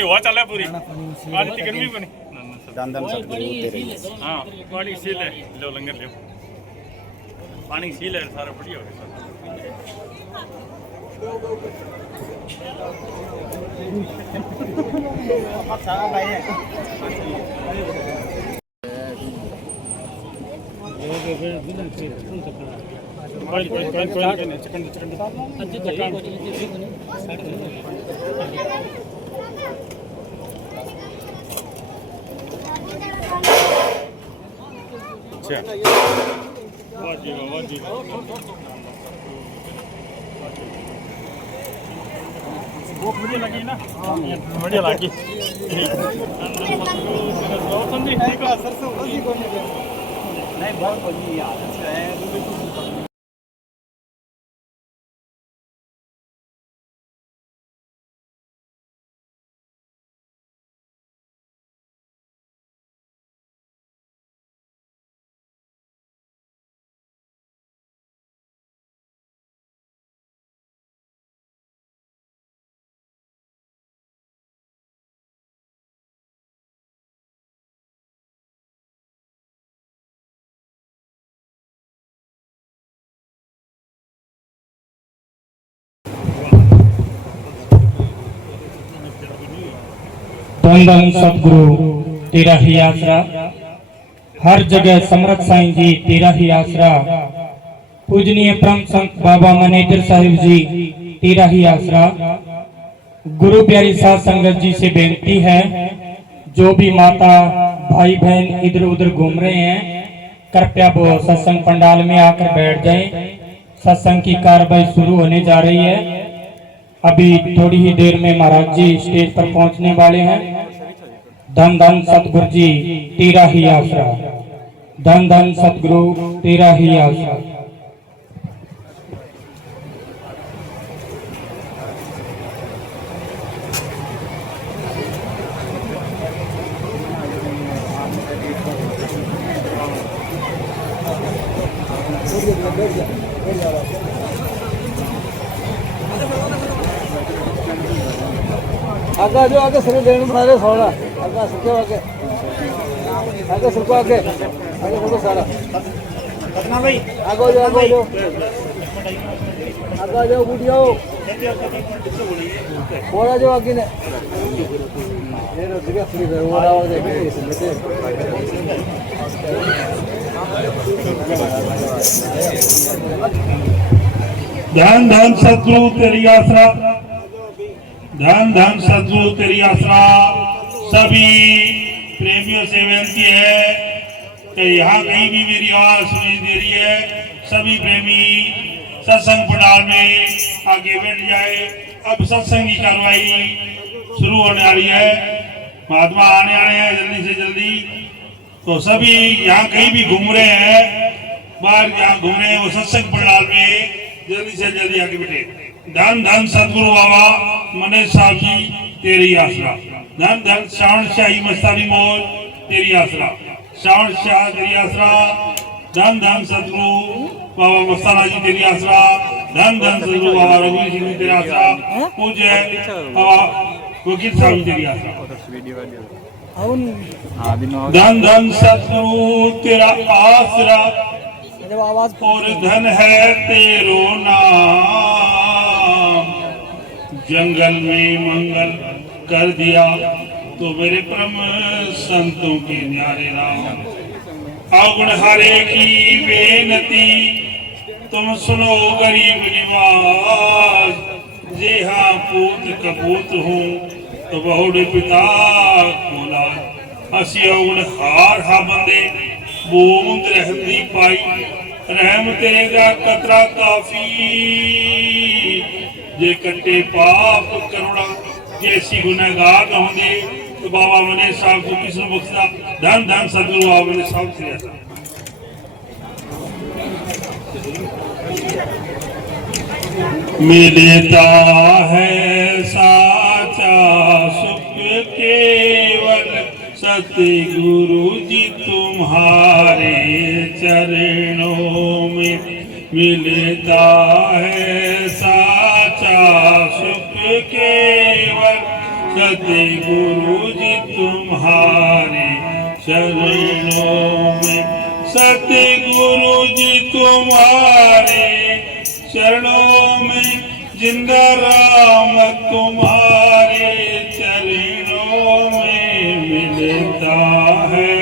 हुआ चल पूरी आज चिकन भी बनी दान सतगुरु तेरे हाँ पानी सील है लो लंगर लो पानी सील है सारा बढ़िया हो गया वो बढ़िया लगी ना बढ़िया लगी नहीं बहुत बढ़िया धन धन सतगुरु तेरा ही आसरा, हर जगह समर्थ साईं जी तेरा ही आसरा। पूजनीय परम संत बाबा मनेजर साहिब जी तेरा ही आसरा। गुरु प्यारी साध संगत जी से बेनती है, जो भी माता भाई बहन इधर उधर घूम रहे हैं, कृपया वो सत्संग पंडाल में आकर बैठ जाएं। सत्संग की कार्रवाई शुरू होने जा रही है। अभी थोड़ी ही देर में महाराज जी स्टेज पर पहुंचने वाले हैं। धन धन सतगुरु जी तेरा ही आसरा, धन धन सतगुरु तेरा ही आसरा। आगे जो आगे सिर देने बना रहे सोना आगे सिर आगे आगे सिर को आगे सिर सारा पटना भाई आगे जो आगे जाओ बूढ़ जाओ बोला जो आगे ने ये तो दिखा फ्री है वो राव देखे धन धन सतगुरु तेरी आसरा, धन धन सतगुरु तेरी आसरा। सभी प्रेमियों से विनती है कि यहाँ कहीं भी मेरी आवाज सुनाई दे रही है, सभी प्रेमी सत्संग पंडाल में आगे बैठ जाए। अब सत्संग की कार्रवाई शुरू होने वाली है। महात्मा आने वाले हैं जल्दी से जल्दी। तो सभी यहाँ कहीं भी घूम रहे हैं, बाहर जहाँ घूम रहे हैं वो सत्संग पंडाल में जल्दी से जल्दी आगे बैठे। धन धन सतगुरु बाबा मनेश साहब जी तेरी आसरा। धन धन श्रावण शाही मस्तानी मोर तेरी आसरा, श्रावण शाह तेरी आसरा। धन धन सतगुरु बाबा मस्ताना जी तेरी आसरा। धन धन सतगुरु बाबा रघुवीर सिंह तेरी आसरा। पूज्य बाबा वकील साहब तेरी आसरा। धन धन सतगुरु तेरा आसरा और धन है तेरो नाम। जंगल में मंगल कर दिया तो मेरे परम संतों के न्यारे राम। अवगुण हरे की बेनती तुम सुनो गरीब निवास। जे हाँ पूत कपूत हूँ तो बहुड़ पिता बोला। हसी अवगुण हार हा बंदे बूंद रहती पाई। रहम तेरेगा कतरा काफी। जे कट्टे पाप करुणा जैसी गुनहगार न होंगे तो बाबा मनेश साहब को किसने बख्शा। धन धन सतगुरु बाबा मनेश साहब से ऐसा मिलता है साचा सुख केवल सतगुरु जी तुम्हारे चरणों में। मिलता है साचा सुख केवल सतगुरु गुरु जी तुम्हारे चरणों में, सतगुरु जी तुम्हारे चरणों में, जिंदा राम तुम्हारे चरणों में मिलता है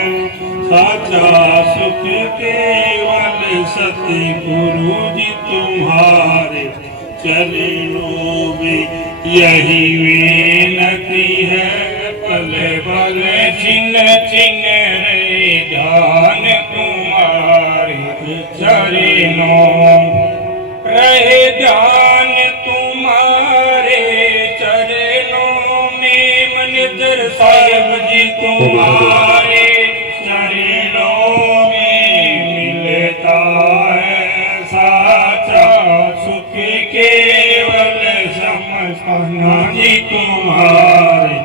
साचा सुख केवल सतगुरु जी तुम्हारे चरणों में। यही विनती है पल पल छिन छिन रे ध्यान तुम्हारे चरणों, रहे ध्यान तुम्हारे चरणों में। मनिंदर साहिब जी तुम्हारे चरणों में मिलता है साचा सुख केवल समस्तना जी तुम्हारे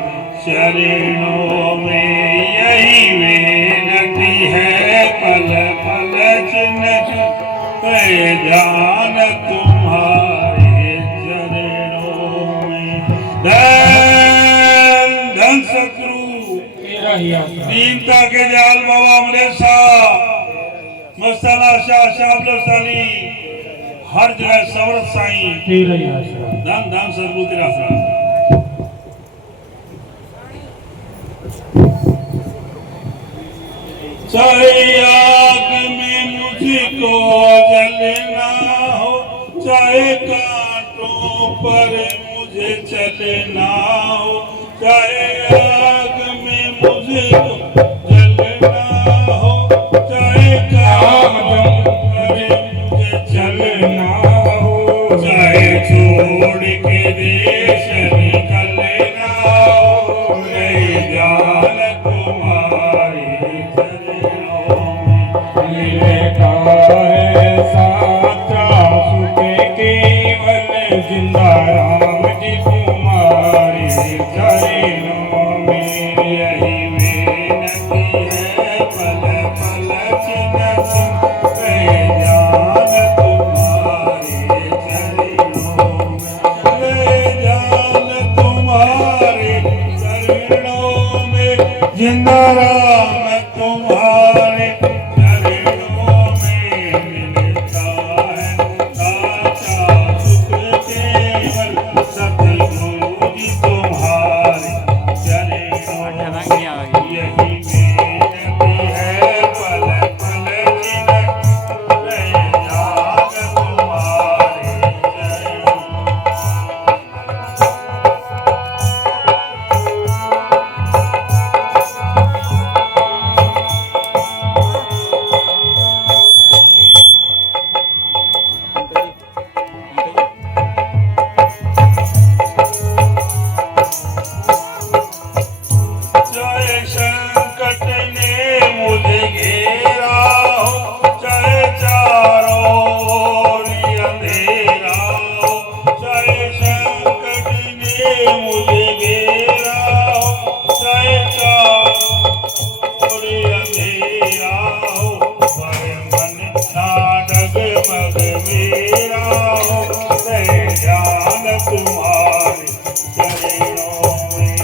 चरणों में। यही विनती है पल पल छिन जान तुम्हारे चरणों में। धन धन सतगुरु तेरा ही आसरा, दीनता के जाल बाबा अमरेशा मस्ताना शाह शाह साली हर जगह सवरत साईं तेरा ही आसरा। धन धन सतगुरु तेरा आसरा। चाहे आग में मुझको जलना हो, चाहे कांटों पर मुझे चलना हो, चाहे आग में मुझको जलना हो, चाहे कांटों पर मुझे चलना हो, चाहे छोड़ के देश निकलना हो, मेरी जान तुम्हारी मिलता है साचा सुख केवल जिंदा राम जी तुम्हारे चरणों में। यही विनती है पल पल छिन छिन जान तुम्हारे चरणों में, जान तुम्हारे चरणों में, जिंदा राम तुम्हारे चरणों में मिलता है साचा सुख केवल सतगुरु जी तुम्हारे चरणों में। यही विनती है पल पल छिन जान तुम्हारे चरणों चाहे संकट ने मुझे घेरा हो, चाहे चारों ओर अंधेरा हो, चाहे संकट ने मुझे घेरा हो, चाहे चारों ओर अंधेरा हो, पर मन ना डगमग मेरा हो, रहे ध्यान तुम्हारे चरणों में,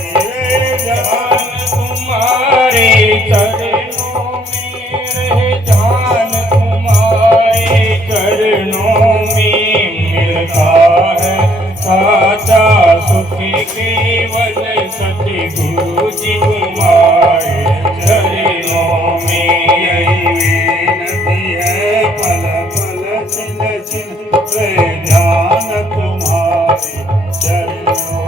जान तुम्हारे चरणों में, रहे जान तुम्हारे चरणों में। मिलता है साचा सुख केवल सतगुरु जी तुम्हारे चरणों में। यही विनती है पल पल छिन छिन ध्यान तुम्हारे चरणों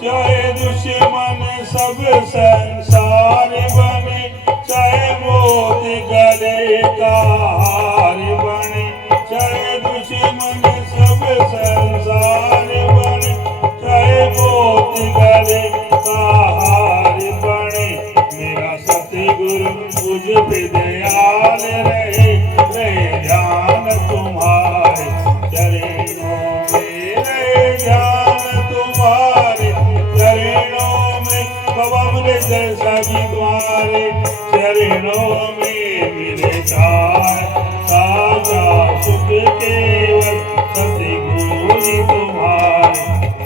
चाहे दुश्मन सब संसार बने, चाहे मौत गले का हार बने, चाहे दुश्मन सब संसार बने, चाहे मौत गले का हार बने, मेरा सतगुरु मुझ पे दयाल रहे, रहे ध्यान तुम्हारे चरणों में, रहे ध्यान तुम्हारे चरणों में बाबा मिले जैसा भी तुम्हारे चरणों में मिले साचा सुख केवल सतगुरु जी तुम्हारे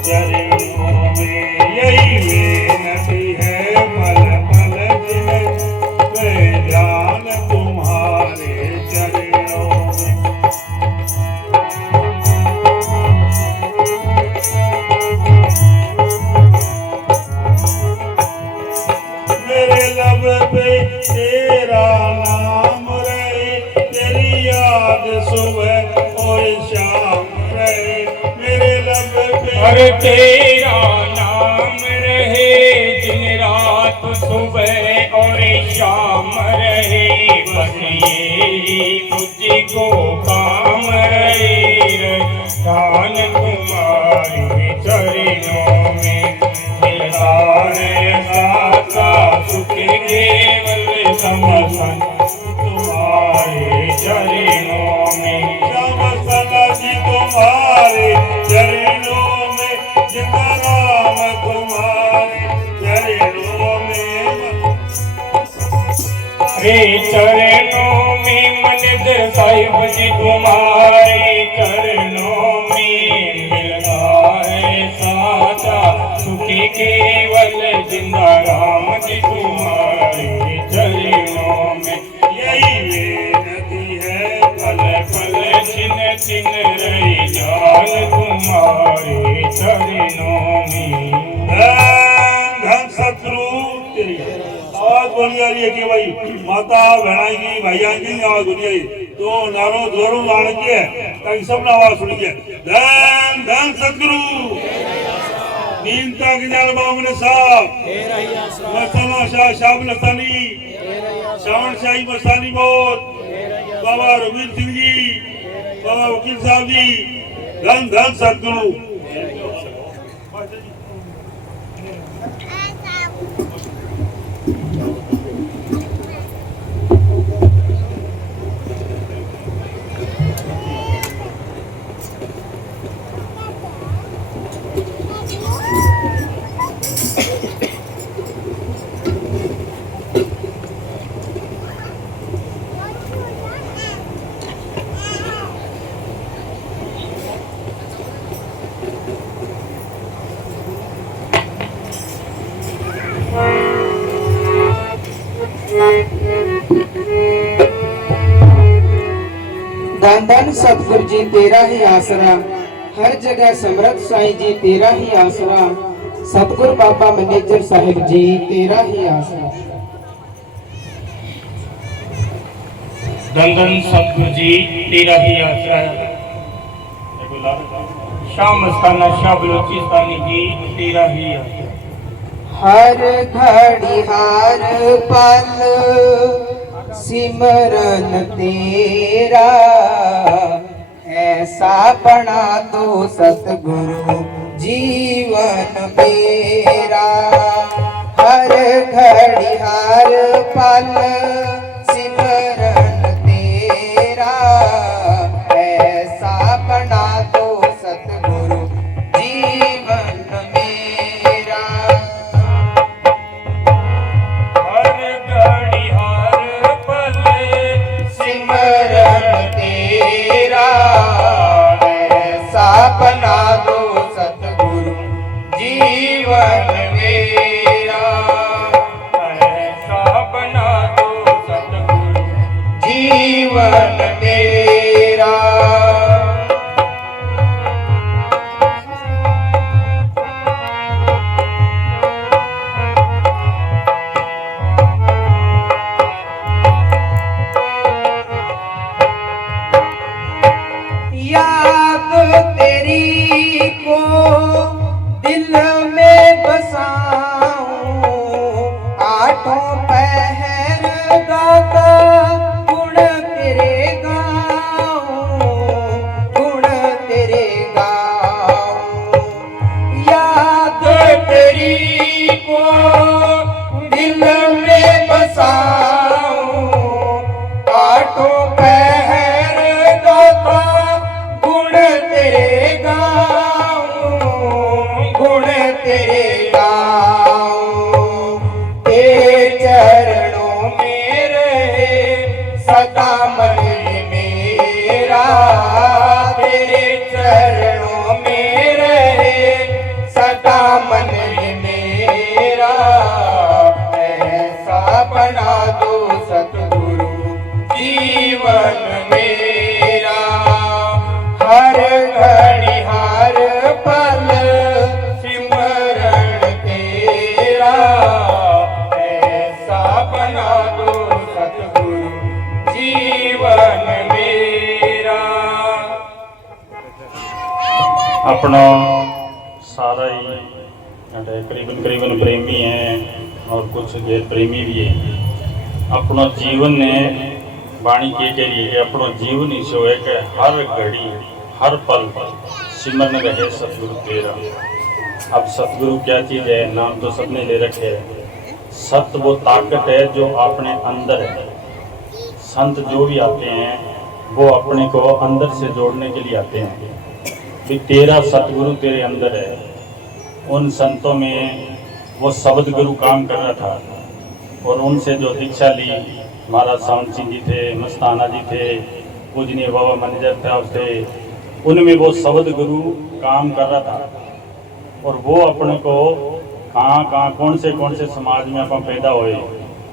चरणों में यही विनती है पल पल दिन में ध्यान तुम्हारे चरणों में। मेरे लब पे तेरा नाम रहे तेरी याद सुबह और शाम रहे मेरे लब पे और तेरा नाम रहे दिन रात सुबह और शाम रहे बस यही मुझको काम रहे ध्यान तुम्हारे चरणों में मिलता है साचा सुख केवल समर्पण तुम्हारे चरणों में श्याम जी तुम्हारे चरणों में जिंदा राम तुम्हारे चरणों में रे चरणों में मनिंदर साहिब जी तुम्हारे चरणों में मिलता है साचा सुख केवल जिंदा राम जी तुम्हारे चरणों में यही विनती है पल पल छिन छिन रही जान तुम्हारे चरणों में धन शत्रु तेरी आवाज बोली आ रही है कि भाई माता बहना की भैया की आवाज बोली आई तो नारो जोरों लाने की है ताकि सबने आवाज सुनी है धन धन सतगुरु दीनता की जाल बामने साहब मस्ताना शाह शाह नस्तानी श्रावण शाही मस्तानी बोल बाबा रघुवीर सिंह जी बाबा वकील साहब जी धन धन सतगुरु। धन धन सतगुरु जी तेरा ही आसरा हर जगह समर्थ साईं जी तेरा ही आसरा सतगुरु बाबा मैनेजर साहिब जी तेरा ही आसरा। धन धन सतगुरु जी तेरा ही आसरा शाह मस्ताना शाह बलोचिस्तानी जी तेरा ही आसरा। हर घड़ी हर पल सिमरन तेरा ऐसा बना दो सतगुरु जीवन मेरा। हर घड़ी हर पल सिमरन तेरा ऐसा बना दो सतगुरु जीवन मेरा। हर घड़ी हर पल सिमरन तेरा ऐसा बना दो सतगुरु जीवन मेरा। ऐसा बना दो सतगुरु जीवन मेरा। याद तेरी को दिल में बसाऊं आठों पहर गाता गुण तेरे तेरे गाऊं, तेरे चरणों में रहे सदा मन मेरा, तेरे चरणों में रहे सदा मन मेरा। ऐसा बना दो सतगुरु जीवन मेरा, हर घड़ी हर पल सिमरण तेरा। ऐसा बना दो सतगुरु जीवन मेरा। अपना सारा ही करीबन करीबन प्रेमी है और कुछ गैर प्रेमी भी है। अपना जीवन ने वाणी के लिए अपना जीवन ही सो है कि हर घड़ी हर पल सिमरन रहे सतगुरु तेरा। अब सतगुरु क्या चीज़ है? नाम तो सबने ले रखे है। सत्य वो ताकत है जो अपने अंदर है। संत जो भी आते हैं वो अपने को अंदर से जोड़ने के लिए आते हैं कि तेरा सतगुरु तेरे अंदर है। उन संतों में वो शब्द गुरु काम कर रहा था और उनसे जो दीक्षा ली, महाराज सावन सिंह जी थे, मस्ताना जी थे, पूजनीय बाबा मैनेजर थे, उनमें वो शब्द गुरु काम कर रहा था। और वो अपने को कहाँ कौन से समाज में अपन पैदा हुए,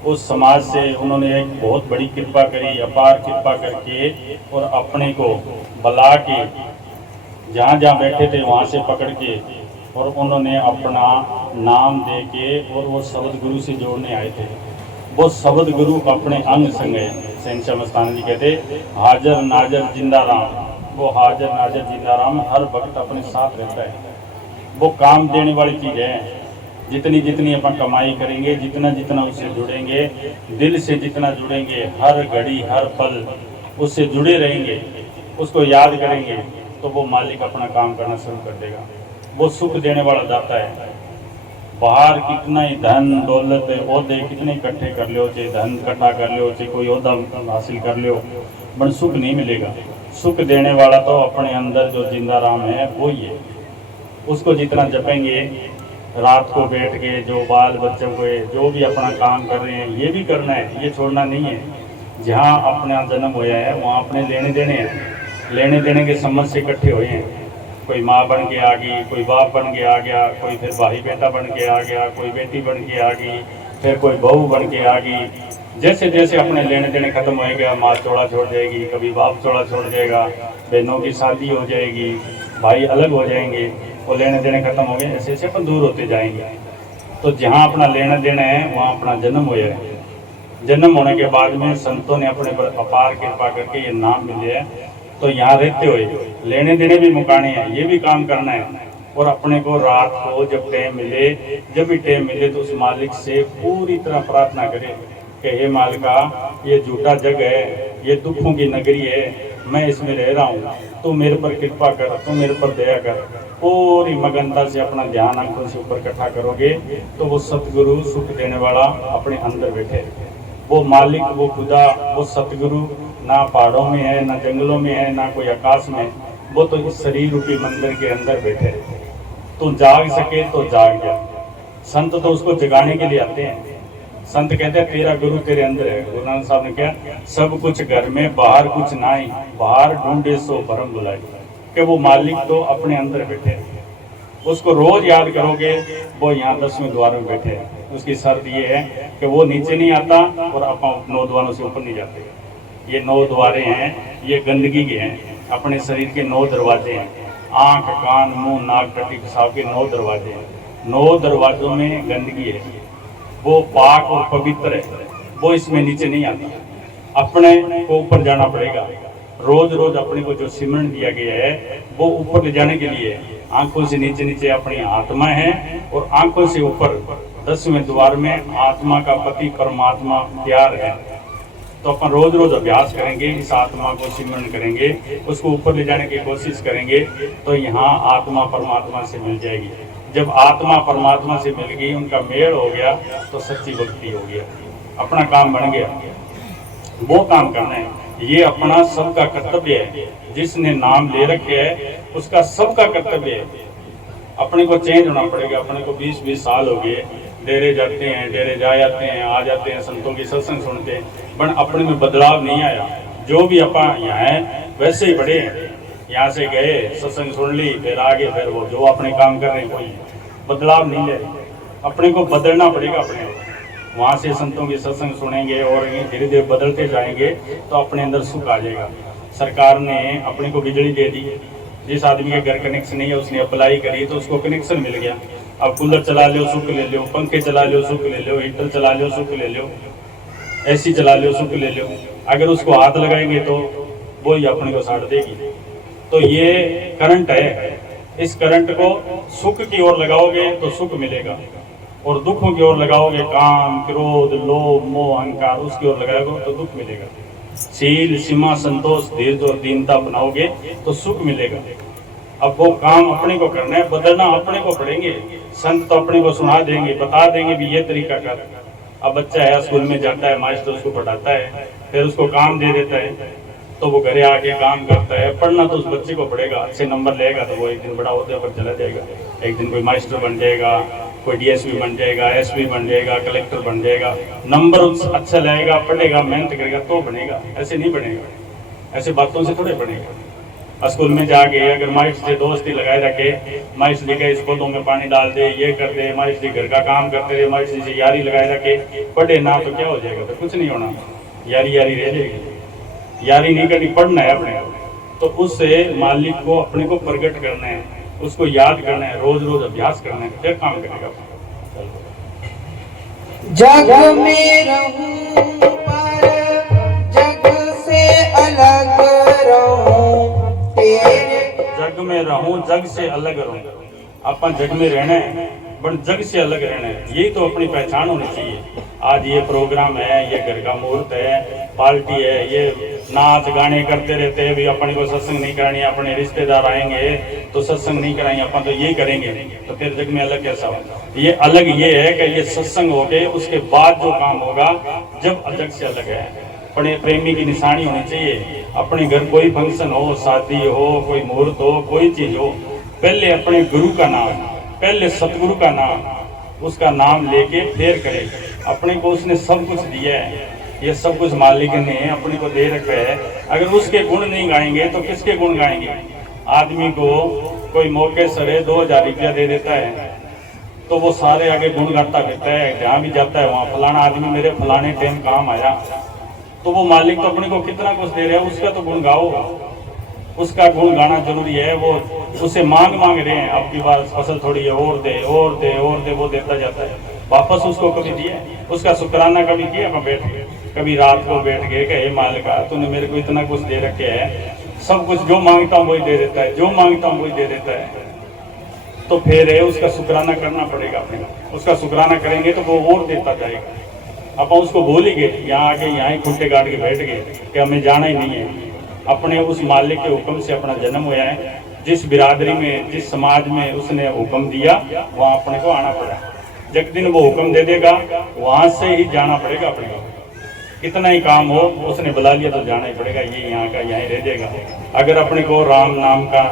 उस समाज से उन्होंने एक बहुत बड़ी कृपा करी, अपार कृपा करके, और अपने को बुला के जहाँ बैठे थे वहाँ से पकड़ के और उन्होंने अपना नाम दे के और वो शब्द गुरु से जोड़ने आए थे। वो शब्द गुरु अपने अंग संग है। शहंशाह मस्ताना जी कहते हाजर नाजर जिंदा राम। वो हाजर नाजर जिंदा राम हर वक्त अपने साथ रहता है। वो काम देने वाली चीज़ है। जितनी अपन कमाई करेंगे, जितना उससे जुड़ेंगे, दिल से जितना जुड़ेंगे, हर घड़ी हर पल उससे जुड़े रहेंगे, उसको याद करेंगे, तो वो मालिक अपना काम करना शुरू कर देगा। वो सुख देने वाला दाता है। बाहर कितना ही धन दौलत ओहदे कितने इकट्ठे कर लो, चाहे धन इकट्ठा कर लो, चाहे कोई ओहदा हासिल कर लो, पर सुख नहीं मिलेगा। सुख देने वाला तो अपने अंदर जो जिंदा राम है वो ही है। उसको जितना जपेंगे, रात को बैठ के जो बाल बच्चों को जो भी अपना काम कर रहे हैं, ये भी करना है, ये छोड़ना नहीं है। जहाँ अपना जन्म होया है वहाँ अपने लेने देने हैं। लेने देने के संबंध से इकट्ठे हुए हैं। कोई माँ बन के आ गई, कोई बाप बन के आ गया, कोई फिर भाई बेटा बन के आ गया, कोई बेटी बन के आ गई, फिर कोई बहू बन के आ गई। जैसे जैसे अपने लेने देने खत्म हो गया, माँ चौड़ा छोड़ जाएगी, कभी बाप चौड़ा छोड़ जाएगा, बहनों की शादी हो जाएगी, भाई अलग हो जाएंगे, वो लेने देने खत्म हो गए, ऐसे ऐसे अपन दूर होते जाएंगे। तो जहाँ अपना लेना देना है वहाँ अपना जन्म हो जाए। जन्म होने के बाद में संतों ने अपने पर अपार कृपा करके ये नाम मिले है। तो यहाँ रहते हुए लेने देने भी मुकाने हैं, ये भी काम करना है। और अपने को रात को जब टाइम मिले, जब भी टाइम मिले, तो उस मालिक से पूरी तरह प्रार्थना करें कि हे मालिका, ये झूठा जग है, ये दुखों की नगरी है, मैं इसमें रह रहा हूँ, तो मेरे पर कृपा कर, तो मेरे पर दया कर। पूरी मगनता से अपना ध्यान आंखों से ऊपर इकट्ठा करोगे तो वो सतगुरु सुख देने वाला अपने अंदर बैठे। वो मालिक, वो खुदा, वो सतगुरु ना पहाड़ों में है, ना जंगलों में है, ना कोई आकाश में, वो तो इस शरीर रूपी मंदिर के अंदर बैठे। तो जाग सके तो जाग जा। संत तो उसको जगाने के लिए आते हैं। संत कहते हैं तेरा गुरु तेरे अंदर है। गुरु नानक साहब ने क्या, सब कुछ घर में बाहर कुछ नाई, बाहर ढूंढे सो भरम बुलाई, कि वो मालिक तो अपने अंदर बैठे। उसको रोज याद करोगे, वो यहाँ 10वें द्वार में बैठे हैं। उसकी शर्त ये है कि वो नीचे नहीं आता और अपन 9 द्वारों से ऊपर नहीं जाते। ये 9 द्वारे हैं, ये गंदगी के हैं। अपने शरीर के 9 दरवाजे हैं। आँख, कान, मुंह, नाक, टट्टी, पेशाब के 9 दरवाजे हैं। 9 दरवाजों में गंदगी है, वो पाक और पवित्र है, वो इसमें नीचे नहीं आती। अपने को ऊपर जाना पड़ेगा। रोज रोज अपने को जो सिमरन दिया गया है वो ऊपर ले जाने के लिए। आंखों से नीचे नीचे अपनी आत्मा है और आंखों से ऊपर 10वें द्वार में आत्मा का पति परमात्मा प्यार है। तो अपन रोज रोज अभ्यास करेंगे, इस आत्मा को सिमरन करेंगे, उसको ऊपर ले जाने की कोशिश करेंगे, तो यहाँ आत्मा परमात्मा से मिल जाएगी। जब आत्मा परमात्मा से मिल गई, उनका मेल हो गया, तो सच्ची भक्ति हो गया, अपना काम बन गया। वो काम करना है, ये अपना सबका कर्तव्य है। जिसने नाम ले रखे है उसका सबका कर्तव्य है। अपने को चेंज होना पड़ेगा। अपने को 20-20 साल हो गए, डेरे जाते हैं, डेरे जा जाते हैं, आ जाते हैं, संतों की सत्संग सुनते हैं, पर अपने में बदलाव नहीं आया। जो भी अपन यहाँ हैं वैसे ही पढ़े हैं, यहाँ से गए, सत्संग सुन ली, फिर आगे फिर वो जो अपने काम कर रहे हैं, कोई बदलाव नहीं ले। अपने को बदलना पड़ेगा। अपने वहाँ से संतों की सत्संग सुनेंगे और धीरे धीरे बदलते जाएंगे तो अपने अंदर सुख आ जाएगा। सरकार ने अपने को बिजली दे दी, जिस आदमी के घर कनेक्शन नहीं है उसने अप्लाई करी तो उसको कनेक्शन मिल गया। अब कूलर चला लो सुख ले लो, पंखे चला लो सुख ले लो, हीटर चला लो सुख ले लो, एसी चला लो सुख ले लो। अगर उसको हाथ लगाएंगे तो वो ही अपने को साड़ देगी। तो ये करंट है, इस करंट को सुख की ओर लगाओगे तो सुख मिलेगा, और दुखों की ओर लगाओगे, काम, क्रोध, लोभ, मोह, अहंकार, उसकी ओर लगाओगे तो दुख मिलेगा। शील, सीमा, संतोष, धीरज और दीनता अपनाओगे तो सुख मिलेगा। अब वो काम अपने को करना है, बदलना अपने को पड़ेंगे। संत तो अपने को सुना देंगे, बता देंगे भी ये तरीका कर। अब बच्चा है, स्कूल में जाता है, मास्टर उसको पढ़ाता है, फिर उसको काम दे देता है तो वो घरे आके काम करता है। पढ़ना तो उस बच्चे को पड़ेगा, अच्छे नंबर लेगा तो वो एक दिन बड़ा होते पर चला जाएगा। एक दिन कोई मास्टर बन जाएगा, कोई डीएसपी बन जाएगा, एसपी बन जाएगा, कलेक्टर बन जाएगा। नंबर अच्छा लाएगा, पढ़ेगा, मेहनत करेगा तो बनेगा, ऐसे नहीं बनेगा। ऐसे बातों से थोड़े बनेगा। स्कूल में जाके अगर मास्टर से दोस्ती लगाए रखे, मास्टर जी के इस पौधों में पानी डाल दे, ये कर दे, मास्टर जी घर का काम करते रहे, मास्टर से यारी लगाए रखे, पढ़े ना तो क्या हो जाएगा? तो कुछ नहीं होना, यारी यारी रह जाएगी। यारी नहीं करनी, पढ़ना है अपने। तो उससे मालिक को अपने को प्रकट करना है, उसको याद करना है, रोज रोज अभ्यास करना है, फिर काम करेगा। जग में रहूं पर जग से अलग रहूं तेरे। जग में रहूं, जग से अलग रहूं। अपन जग में रहना है, पर जग से अलग रहना है, यही तो अपनी पहचान होनी चाहिए। आज ये प्रोग्राम है, ये घर का मुहूर्त है, पार्टी है, ये नाच गाने करते रहते हैं, भी अपने को सत्संग नहीं करानी, अपने रिश्तेदार आएंगे तो सत्संग नहीं कराएंगे, अपन तो ये करेंगे, तो फिर जग में अलग कैसा होगा? ये अलग ये है कि ये सत्संग हो गए, उसके बाद जो काम होगा जब जग से अलग है। अपने प्रेमी की निशानी होनी चाहिए। अपने घर कोई फंक्शन हो, शादी हो, कोई मुहूर्त हो, कोई चीज हो, पहले अपने गुरु का नाम, पहले सतगुरु का नाम, उसका नाम लेके फिर करें। अपने को उसने सब कुछ दिया है, ये सब कुछ मालिक ने अपने को दे रखा है। अगर उसके गुण नहीं गाएंगे तो किसके गुण गाएंगे? आदमी को कोई मौके सरे 2000 रुपया दे देता है तो वो सारे आगे गुण गाता फिरता है, जहाँ भी जाता है वहाँ फलाना आदमी मेरे फलाने टाइम काम आया। तो वो मालिक तो अपने को कितना कुछ दे रहा है, उसका तो गुण गाओ, उसका गुण गाना जरूरी है। वो उसे मांग रहे हैं, आपकी बार फसल थोड़ी है, और दे और दे और दे, वो देता जाता है। वापस उसको कभी दिया, उसका शुक्राना कभी किया? बैठ के कभी रात को बैठ गए कि हे मालिका तूने मेरे को इतना कुछ दे रखे है, सब कुछ जो मांगता हूँ वही दे देता है, जो मांगता हूँ वही दे देता है। तो फिर है उसका शुक्राना करना पड़ेगा अपने। उसका शुक्राना करेंगे तो वो और देता जाएगा। अपन उसको भूल ही गए, यहाँ आके यहाँ ही खुट्टे काट के बैठ गए कि हमें जाना ही नहीं है। अपने उस मालिक के हुक्म से अपना जन्म हुआ है, जिस बिरादरी में, जिस समाज में उसने हुक्म दिया वहाँ अपने को आना पड़ा। जब दिन वो हुक्म दे देगा वहाँ से ही जाना पड़ेगा अपने को। कितना ही काम हो, उसने बुला लिया तो जाना ही पड़ेगा, ये यहाँ का यहाँ रह जाएगा। अगर अपने को राम नाम का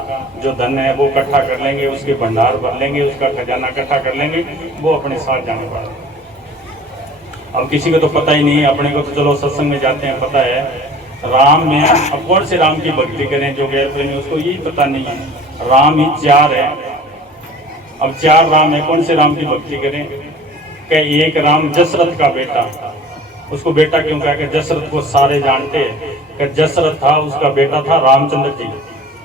जो धन है वो इकट्ठा कर लेंगे, उसके भंडार भर लेंगे, उसका खजाना इकट्ठा कर लेंगे, वो अपने साथ जाने पड़ेगा। अब किसी को तो पता ही नहीं, अपने को तो चलो सत्संग में जाते हैं पता है राम में, अब कौन से राम की भक्ति करें? जो गैर प्रेमी उसको यही पता नहीं है। राम ही 4 है, अब 4 राम है, कौन से राम की भक्ति करें? कि एक राम दशरथ का बेटा, उसको बेटा क्यों कहा? कि दशरथ को सारे जानते हैं कि दशरथ था, उसका बेटा था रामचंद्र जी,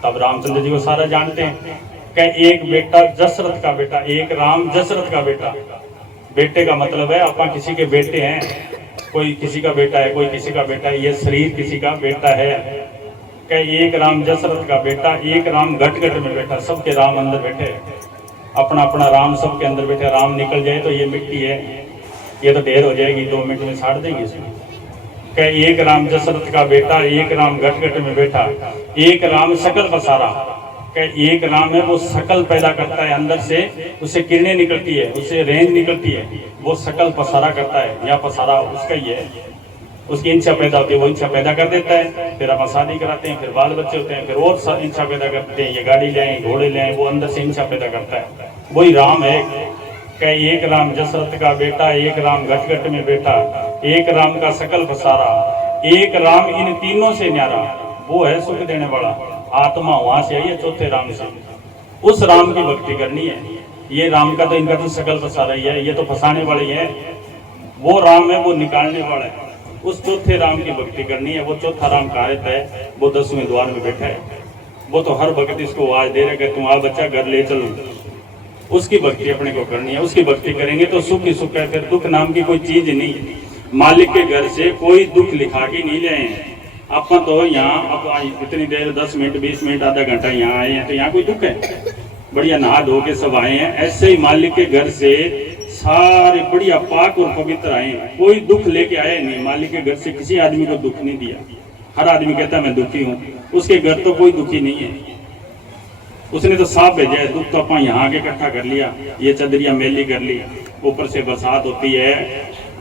तब रामचंद्र जी को सारे जानते हैं। कि एक बेटा दशरथ का बेटा, एक राम दशरथ का बेटा। बेटे का मतलब है अपन किसी के बेटे हैं, कोई किसी का बेटा है, कोई किसी का बेटा है, ये शरीर किसी का बेटा है। कि एक राम दशरथ का बेटा, एक राम घट घट में बैठा, सबके राम अंदर बैठे, अपना अपना राम सबके अंदर बैठे। राम निकल जाए तो ये मिट्टी है, ये तो ढेर हो जाएगी, 2 मिनट में साड़ देंगे इसमें। कि एक राम दशरथ का बेटा, एक राम घट घट में बैठा, एक राम सकल पसारा। कि एक राम है वो सकल पैदा करता है, अंदर से उसे किरणें निकलती है, उसे रेंज निकलती है, वो सकल पसारा करता है, या पसारा उसका ही है। उसकी इच्छा पैदा होती है, वो इच्छा पैदा कर देता है, फिर अपन शादी कराते हैं, फिर बाल बच्चे होते हैं, फिर और इच्छा पैदा करते हैं, ये गाड़ी ले आए, घोड़े ले आए, वो अंदर से इच्छा पैदा करता है। वही राम है कि एक राम दशरथ का बेटा, एक राम घट घट में बैठा, एक राम का सकल पसारा, एक राम इन तीनों से न्यारा, वो है सुख देने वाला। आत्मा वहां से आई है चौथे राम से, उस राम की भक्ति करनी है। ये राम का तो इनका तो सकल पसारा ही है, ये तो फंसाने वाले है। वो राम है वो निकालने वाला है, उस चौथे राम की भक्ति करनी है। वो चौथा राम कहा रहता है, वो 10वें द्वार में बैठा है। वो तो हर भक्त इसको आवाज दे रहे कि तुम आ बच्चा घर ले चलो। उसकी भक्ति अपने को करनी है, उसकी भक्ति करेंगे तो सुख ही सुख है, फिर दुख नाम की कोई चीज नहीं। मालिक के घर से कोई दुख लिखा के नहीं ले आए। अपन तो यहाँ अब इतनी देर 10 मिनट 20 मिनट आधा घंटा यहाँ आए हैं, तो यहाँ कोई दुख है? बढ़िया नहा धो के सब आए हैं। ऐसे ही मालिक के घर से सारे बढ़िया पाक और पवित्र आए हैं, कोई दुख लेके आए नहीं। मालिक के घर से किसी आदमी को दुख नहीं दिया। हर आदमी कहता है मैं दुखी हूँ, उसके घर तो कोई दुखी नहीं है। उसने तो साफ भेजा है, दुख तो अपन यहाँ आके इकट्ठा कर लिया, ये चदरिया मेली कर ली। ऊपर से बरसात होती है,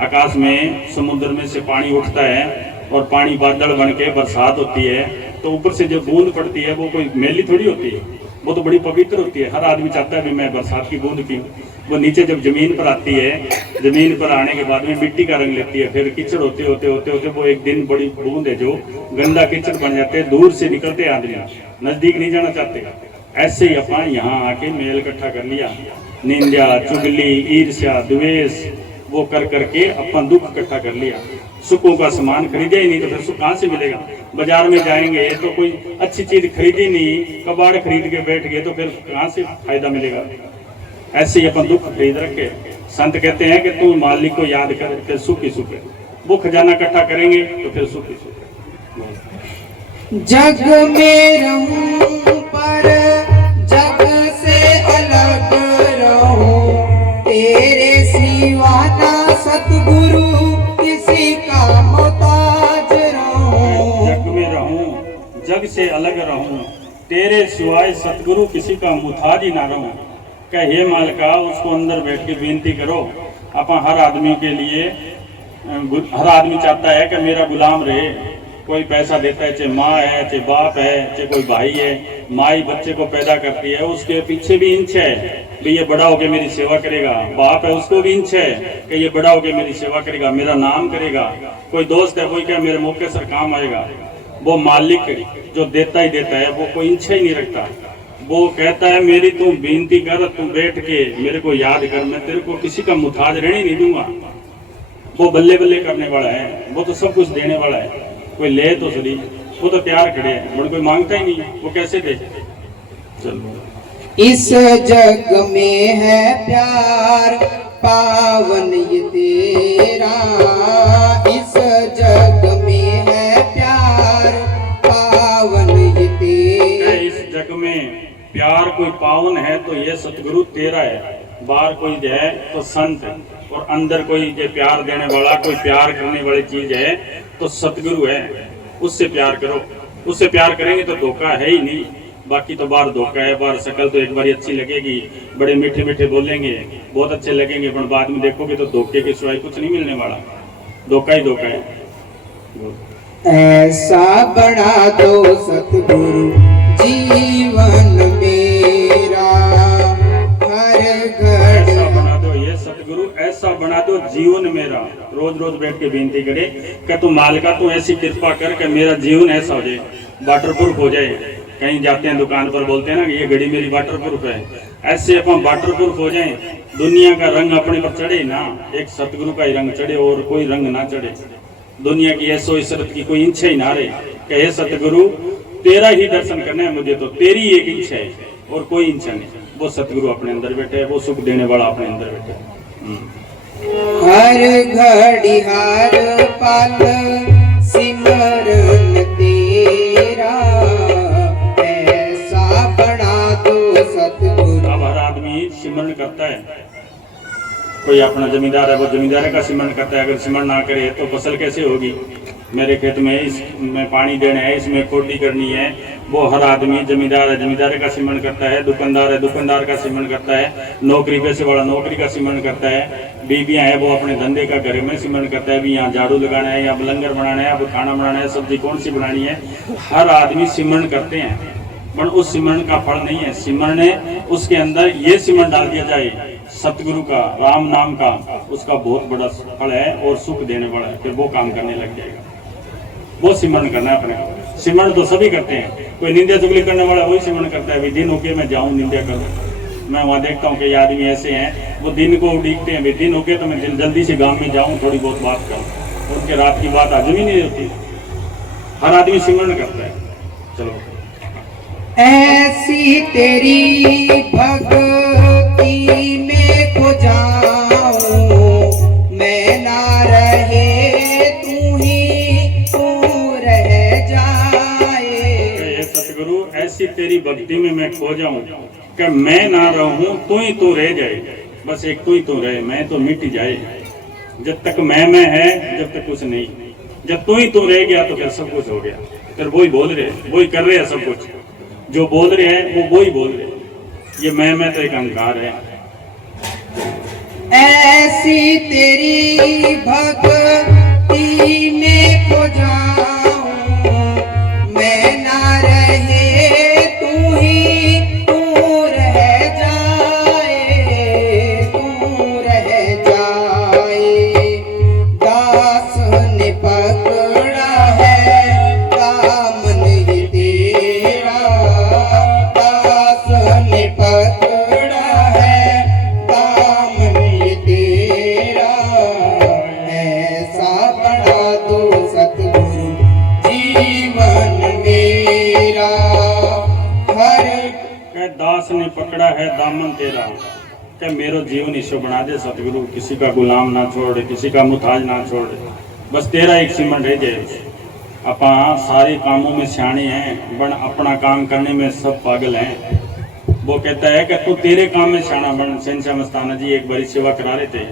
आकाश में समुद्र में से पानी उठता है और पानी बादल बन के बरसात होती है, तो ऊपर से जो बूंद पड़ती है वो कोई मेली थोड़ी होती है, वो तो बड़ी पवित्र होती है। हर आदमी चाहता है कि मैं बरसात की बूंद पीऊँ। वो नीचे जब जमीन पर आती है, जमीन पर आने के बाद में मिट्टी का रंग लेती है, फिर कीचड़ होते होते होते होते वो एक दिन बड़ी बूंद है जो गंदा कीचड़ बन जाते हैं। दूर से निकलते आदमी, नजदीक नहीं जाना चाहते। ऐसे ही अपन यहाँ आके मेल इकट्ठा कर लिया, निंदा चुगली ईर्ष्या द्वेष वो कर करके अपन दुख इकट्ठा कर लिया। सुखों का सामान खरीदे ही नहीं तो फिर सुख कहाँ से मिलेगा? बाजार में जाएंगे तो कोई अच्छी चीज खरीदी नहीं, कबाड़ खरीद के बैठ गए तो फिर कहाँ से फायदा मिलेगा? ऐसे ही अपन दुख खरीद रखे। संत कहते हैं कि तू मालिक को याद कर, फिर सुख ही सुख है। वो खजाना इकट्ठा करेंगे तो फिर सुख ही सुख है। जग में रहूं पर जग से अलग रहूं, तेरे सिवा ना सतगुरु किसी का मोहताज रहूं। जग में रहूं, जग से अलग रहूं, तेरे सिवाय सतगुरु किसी का मुताज ही ना रहूं। क्या हे मालिका, उसको अंदर बैठ के बेनती करो। अपन हर आदमी के लिए, हर आदमी चाहता है कि मेरा गुलाम रहे। कोई पैसा देता है, चाहे माँ है, चाहे बाप है, चाहे कोई भाई है। माँ ही बच्चे को पैदा करती है, उसके पीछे भी इंच है कि ये बड़ा होकर मेरी सेवा करेगा। बाप है, उसको भी इंच है कि ये बड़ा होकर मेरी सेवा करेगा, मेरा नाम करेगा। कोई दोस्त है, कोई क्या मेरे मौके सर काम आएगा। वो मालिक जो देता ही देता है, वो कोई इंच ही नहीं रखता। वो कहता है मेरी तू बेनती कर, तू बैठ के मेरे को याद कर, मैं तेरे को किसी का मुताज रहने नहीं दूंगा। वो बल्ले बल्ले करने वाला है, वो तो सब कुछ देने वाला है। कोई ले तो सही, वो तो तैयार खड़े हैं, बड़ कोई मांगता ही नहीं, वो कैसे दे? चलो। इस जग में है प्यार पावन ये तेरा, इस जग में है प्यार पावन ये तेरा। इस जग में प्यार कोई पावन है तो ये सतगुरु तेरा है। बाहर कोई है तो संत, और अंदर कोई जो प्यार देने वाला, कोई प्यार करने वाली चीज है तो सतगुरु है। उससे प्यार करो, उससे प्यार करेंगे तो धोखा है ही नहीं। बाकी तो बाहर धोखा है। बाहर शक्ल तो एक बार अच्छी लगेगी, बड़े मीठे मीठे बोलेंगे, बहुत अच्छे लगेंगे, पर बाद में देखोगे तो धोखे के सिवाय कुछ नहीं मिलने वाला। धोखा ही धोखा है। ऐसा बना दो सतगुरु जीवन मेरा, हर ऐसा बना दो, ये सतगुरु ऐसा बना दो जीवन मेरा। रोज रोज बैठ के बेनती करे कि तू मालिका तू ऐसी कृपा कर कि मेरा जीवन ऐसा हो जाए, वाटरप्रूफ हो जाए। कहीं जाते हैं दुकान पर बोलते हैं ना कि ये घड़ी मेरी वाटरप्रूफ है, ऐसे अपन वाटरप्रूफ हो जाए। दुनिया का रंग अपने पर चढ़े ना, एक सतगुरु का ही रंग चढ़े और कोई रंग ना चढ़े। दुनिया की ऐसो इशरत की कोई इच्छा ही ना रहे कि हे सतगुरु तेरा ही दर्शन करना है मुझे, तो तेरी एक इच्छा है और कोई इच्छा नहीं। वो सतगुरु अपने अंदर बैठे है, वो सुख देने वाला अपने अंदर बैठे है। हर घड़ी हर पल सिमरन तेरा, ऐसा बना दो सतगुरु। अब हर आदमी सिमरन करता है। कोई अपना जमींदार है, वो जमींदार का सिमरन करता है। अगर सिमरन ना करे तो फसल कैसे होगी? मेरे खेत में इसमें पानी देना है, इसमें खोटी करनी है। वो हर आदमी, जमींदार है जमींदार का सिमरण करता है, दुकानदार है दुकानदार का सिमरण करता है, नौकरी पैसे वाला नौकरी का सिमरण करता है, बीबियाँ है वो अपने धंधे का घर में सिमरण करता है। भी यहाँ झाड़ू लगाना है या लंगर बनाना है, अब खाना बनाना है, सब्जी कौन सी बनानी है, हर आदमी सिमरण करते हैं। पर उस सिमरण का फल नहीं है। सिमरण है उसके अंदर ये सिमरण डाल दिया जाए सतगुरु का, राम नाम का, उसका बहुत बड़ा फल है और सुख देने वाला है। फिर वो काम करने लग जाएगा। वो सिमरण करना है अपने को। सिमरण तो सभी करते हैं, कोई निंदा चुगली करने वाला वही सिमरण करता है। भाई दिन होके मैं जाऊँ निंदा करूँ। मैं वहाँ देखता हूँ कई आदमी ऐसे हैं वो दिन को उड़ीकते हैं, भाई दिन होके तो मैं जल्दी से गाँव में जाऊँ, थोड़ी बहुत बात करूँ। उनके रात की बात हजम ही नहीं होती। हर आदमी सिमरण करता है। चलो ऐसी तेरी भक्ति में खो जाऊं मैं, ना रहे तू ही तू रह जाए। सतगुरु ऐसी तेरी भक्ति में मैं खो जाऊं कि मैं ना रहूं तू रह जाए। बस एक तू रहे, मैं तो मिट जाए। जब तक मैं है जब तक कुछ नहीं। जब तू रह गया तो फिर सब कुछ हो गया। फिर वही बोल रहे, वही कर रहे हैं सब कुछ। जो बोल रहे हैं वो वही बोल रहे हैं। ये मैं तो एक अहंकार है। ऐसी तेरी भक्ति में खो जाऊं मैं, ना रहे तू ही तू रह जाए, तू रह जाए। दास ने पकड़ा है दामन ये तेरा, दास ने पकड़ा है दामन ये तेरा। ऐसा बड़ा दो सतगुरु जीवन मेरा। हर दास ने पकड़ा है दामन तेरा, क्या मेरो जीवन ईश्वर बना दे सतगुरु। किसी का गुलाम ना छोड़, किसी का मुताज ना छोड़, बस तेरा एक सिमरण रह जाए। अपा सारे कामों में सियाणे हैं, बन अपना काम करने में सब पागल हैं। वो कहता है कि तू तेरे काम में सियाणा बन। शहंशाह मस्ताना जी एक बारी सेवा करा रहे थे,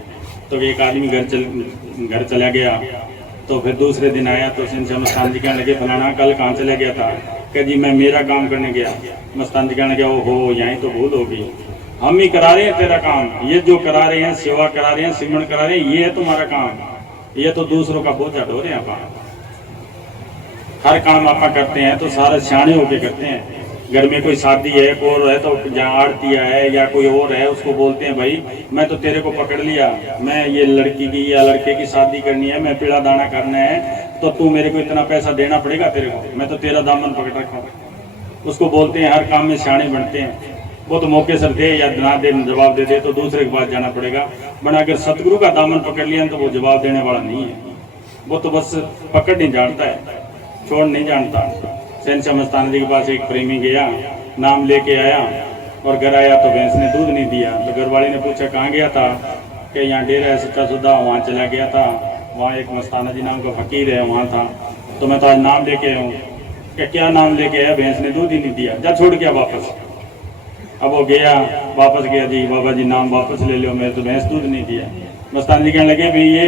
तो एक आदमी घर चला गया। तो फिर दूसरे दिन आया तो शहंशाह मस्तान जी कहने लगे फलाना कल कहाँ चले गया था। कि जी मैं मेरा काम करने गया। मस्तान जी कहने लगे ओहो यहीं तो भूल होगी, हम ही करा रहे हैं तेरा काम। ये जो करा रहे हैं, सेवा करा रहे हैं, सिमरण करा रहे हैं, ये है तुम्हारा काम। ये तो दूसरों का बोझा ढो रहे हैं। आप हर काम आपा करते हैं तो सारे सियाणे होके करते हैं। घर में कोई शादी है, कोई है तो जहाँ आड़तिया है या कोई और है, उसको बोलते हैं भाई मैं तो तेरे को पकड़ लिया, मैं ये लड़की की या लड़के की शादी करनी है, मैं पीड़ा दाना करना है, तो तू मेरे को इतना पैसा देना पड़ेगा तेरे को, मैं तो तेरा दामन पकड़ रखा हूँ। उसको बोलते हैं हर काम में सियाणे बनते हैं। वो तो मौके सर दे या ना दे, जवाब दे दे तो दूसरे के पास जाना पड़ेगा। बट अगर सतगुरु का दामन पकड़ लिया तो वो जवाब देने वाला नहीं है। वो तो बस पकड़ नहीं जानता है, छोड़ नहीं जानता। शहंशाह मस्ताना जी के पास एक प्रेमी गया, नाम लेके आया और घर आया तो भैंस ने दूध नहीं दिया। तो घर वाले ने पूछा कहाँ गया था। कि यहाँ डेरा है सच्चा सुधा, वहाँ चला गया था, वहाँ एक मस्ताना जी नाम का फकीर है वहाँ था, तो मैं तो आज नाम लेके आया हूँ। कि क्या नाम लेके आया, भैंस ने दूध ही नहीं दिया, जा छोड़ गया वापस। अब वो गया, वापस गया, जी बाबा जी नाम वापस ले लो, मेरे तो भैंस दूध नहीं दिया। मस्ताना जी कहने लगे भाई ये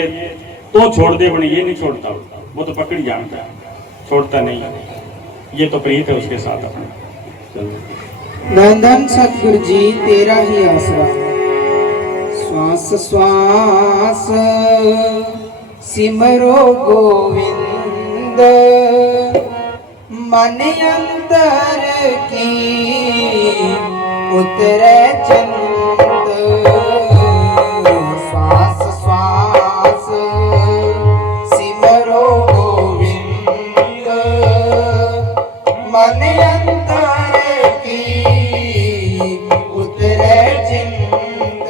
तो छोड़ दे, बने ये नहीं छोड़ता, वो तो पकड़ जानता है, छोड़ता नहीं, ये तो प्रीत है उसके साथ अपने। धन धन सतगुरु जी तेरा ही आसरा। श्वास श्वास सिमरो गोविंद, मन अंतर की उतरे चंद। श्वास श्वास सिमरो गोविंद, मन अंतर की उतरे चिंत।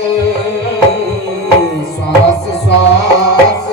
श्वास श्वास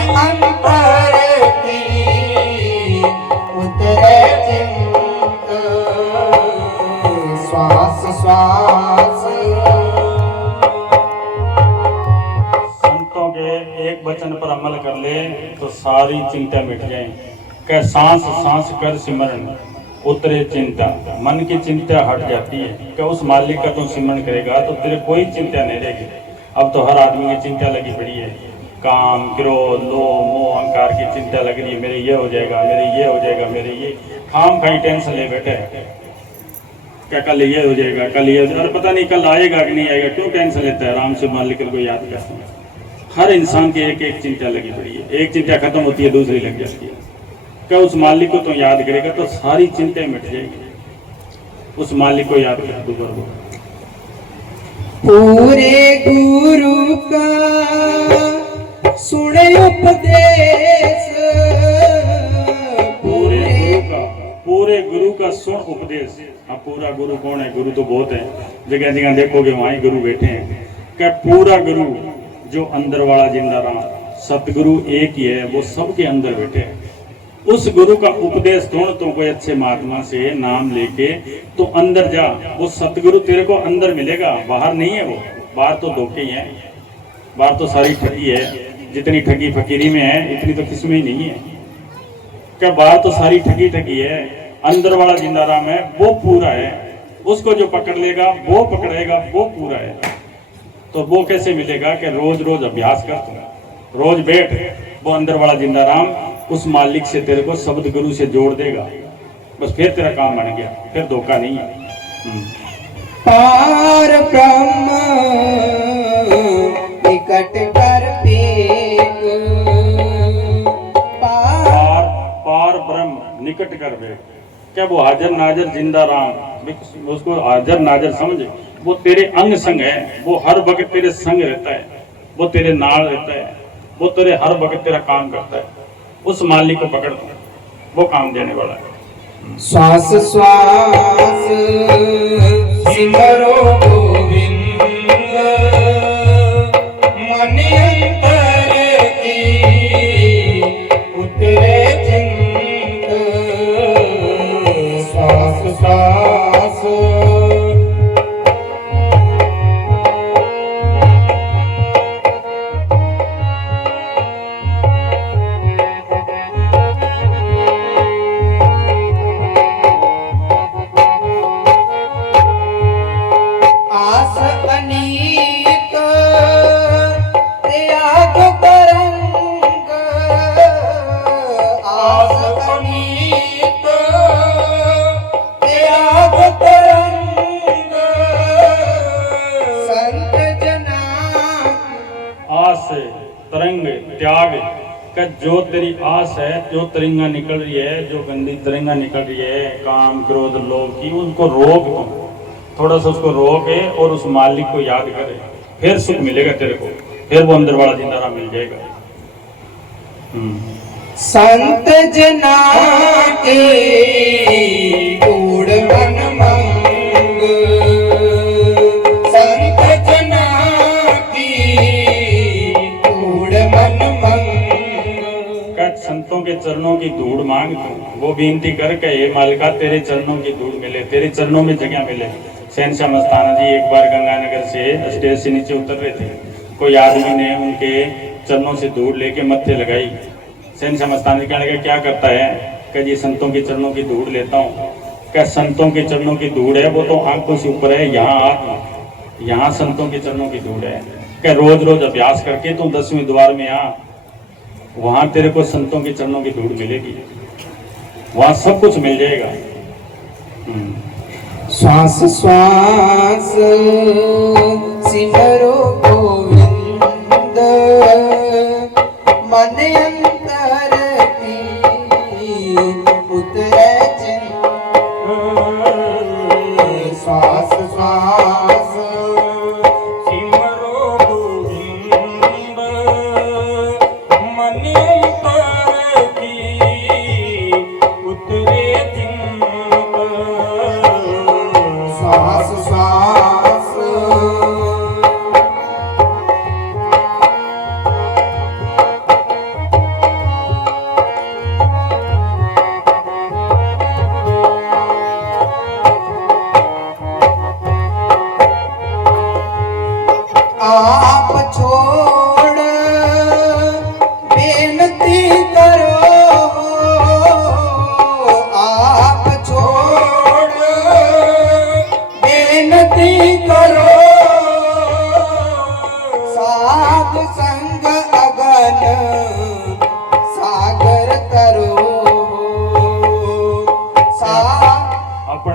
अंतर की उतरे चिंत श्वास श्वास। संतों के एक वचन पर अमल कर ले तो सारी चिंता मिट जाए। कह सांस सांस कर सिमरन उतरे चिंता, मन की चिंता हट जाती है। कि उस मालिक का तू सिमरन करेगा तो तेरे कोई चिंता नहीं रहेगी। अब तो हर आदमी की चिंता लगी पड़ी है, काम क्रोध लोभ मोह अहंकार की चिंता लग रही है। मेरे ये हो जाएगा, मेरे ये हो जाएगा, मेरे ये खाम खाई टेंशन ले बैठे हैं। क्या कल ये हो जाएगा, कल ये हो जाएगा, अरे पता नहीं कल आएगा कि नहीं आएगा। क्यों टेंशन लेता है? आराम से मालिक को याद करते हैं। हर इंसान की एक एक चिंता लगी पड़ी है, एक चिंता खत्म होती है दूसरी लग जाती है। क्या उस मालिक को तो याद करेगा तो सारी चिंताएं मिट जाएगी। उस मालिक को याद कर तू कर। पूरे गुरु का सुने उपदेश, पूरे गुरु का सुन उपदेश। अब पूरा गुरु कौन है? गुरु तो बहुत है, जगह जगह देखोगे वहीं गुरु बैठे हैं। क्या पूरा गुरु जो अंदर वाला जिंदा राम सतगुरु एक ही है, वो सबके अंदर बैठे हैं। उस गुरु का उपदेश सुन तो कोई अच्छे महात्मा से नाम लेके तो अंदर जा। वो सतगुरु तेरे को अंदर मिलेगा, बाहर नहीं है। वो बाहर तो धोखे ही है, बाहर तो सारी ठगी है। जितनी ठगी फकीरी में है इतनी तो किस्में ही नहीं है। क्या बाहर तो सारी ठगी ठगी है। अंदर वाला जिंदा राम है, वो पूरा है। उसको जो पकड़ लेगा वो पकड़ेगा, वो पूरा है। तो वो कैसे मिलेगा? कि रोज रोज अभ्यास कर, तुम रोज बैठ। वो अंदर वाला जिंदा राम उस मालिक से तेरे को शब्द गुरु से जोड़ देगा। बस फिर तेरा काम बन गया, फिर धोखा नहीं है। पार ब्रह्म निकट कर पेक, पार ब्रह्म निकट कर बैठ। क्या वो हाजर नाजर जिंदा राम, उसको हाजर नाजर समझे। वो तेरे अंग संग है, वो हर वक्त तेरे संग रहता है, वो तेरे नाल रहता है, वो तेरे हर वक्त तेरा काम करता है। उस मालिक को पकड़, वो काम देने वाला है। श्वास श्वास सिमरो गोविंद, मन अंतर की उतरे चिंत श्वास श्वास। आस अनीक त्याग तरंग, आस अनीक त्याग तरंग, संत जना। आस तरंग त्याग का जो तेरी आस है, जो तरंगा निकल रही है, जो गंदी तरंगा निकल रही है काम क्रोध लोभ की, उनको रोक दो। थोड़ा सा उसको रोके और उस मालिक को याद करे, फिर सुख मिलेगा तेरे को। फिर वो अंदर वाला जिंदा राम मिल जाएगा। संत जना के ऊड़ मन मंग, संत जना की ऊड़ मन मंग। का संतों के चरणों की धूड़ मांग तू। वो विनती कर के हे मालिका तेरे चरणों की धूड़ मिले, तेरे चरणों में जगह मिले। शहनशाह मस्ताना जी एक बार गंगानगर से स्टेज से नीचे उतर रहे थे। कोई आदमी ने उनके चरणों से धूड़ लेके मत्थे लगाई। शहनशाह मस्ताना जी कहने लगे क्या करता है? क्या जी संतों के चरणों की धूड़ लेता हूँ। क्या संतों के चरणों की धूड़ है? वो तो आंखों से ऊपर है, यहाँ आत्मा, यहाँ संतों के चरणों की धूड़ है। क्या रोज रोज अभ्यास करके तुम 10वें द्वार में आ, वहां तेरे को संतों के चरणों की धूड़ मिलेगी, वहां सब कुछ मिल जाएगा। श्वास श्वास सिमरो गोविंद, मन अंतर की उतरे चिंत श्वास श्वास सिमरो गोविंद, मन अंतर की उतरे श्वास श्वास।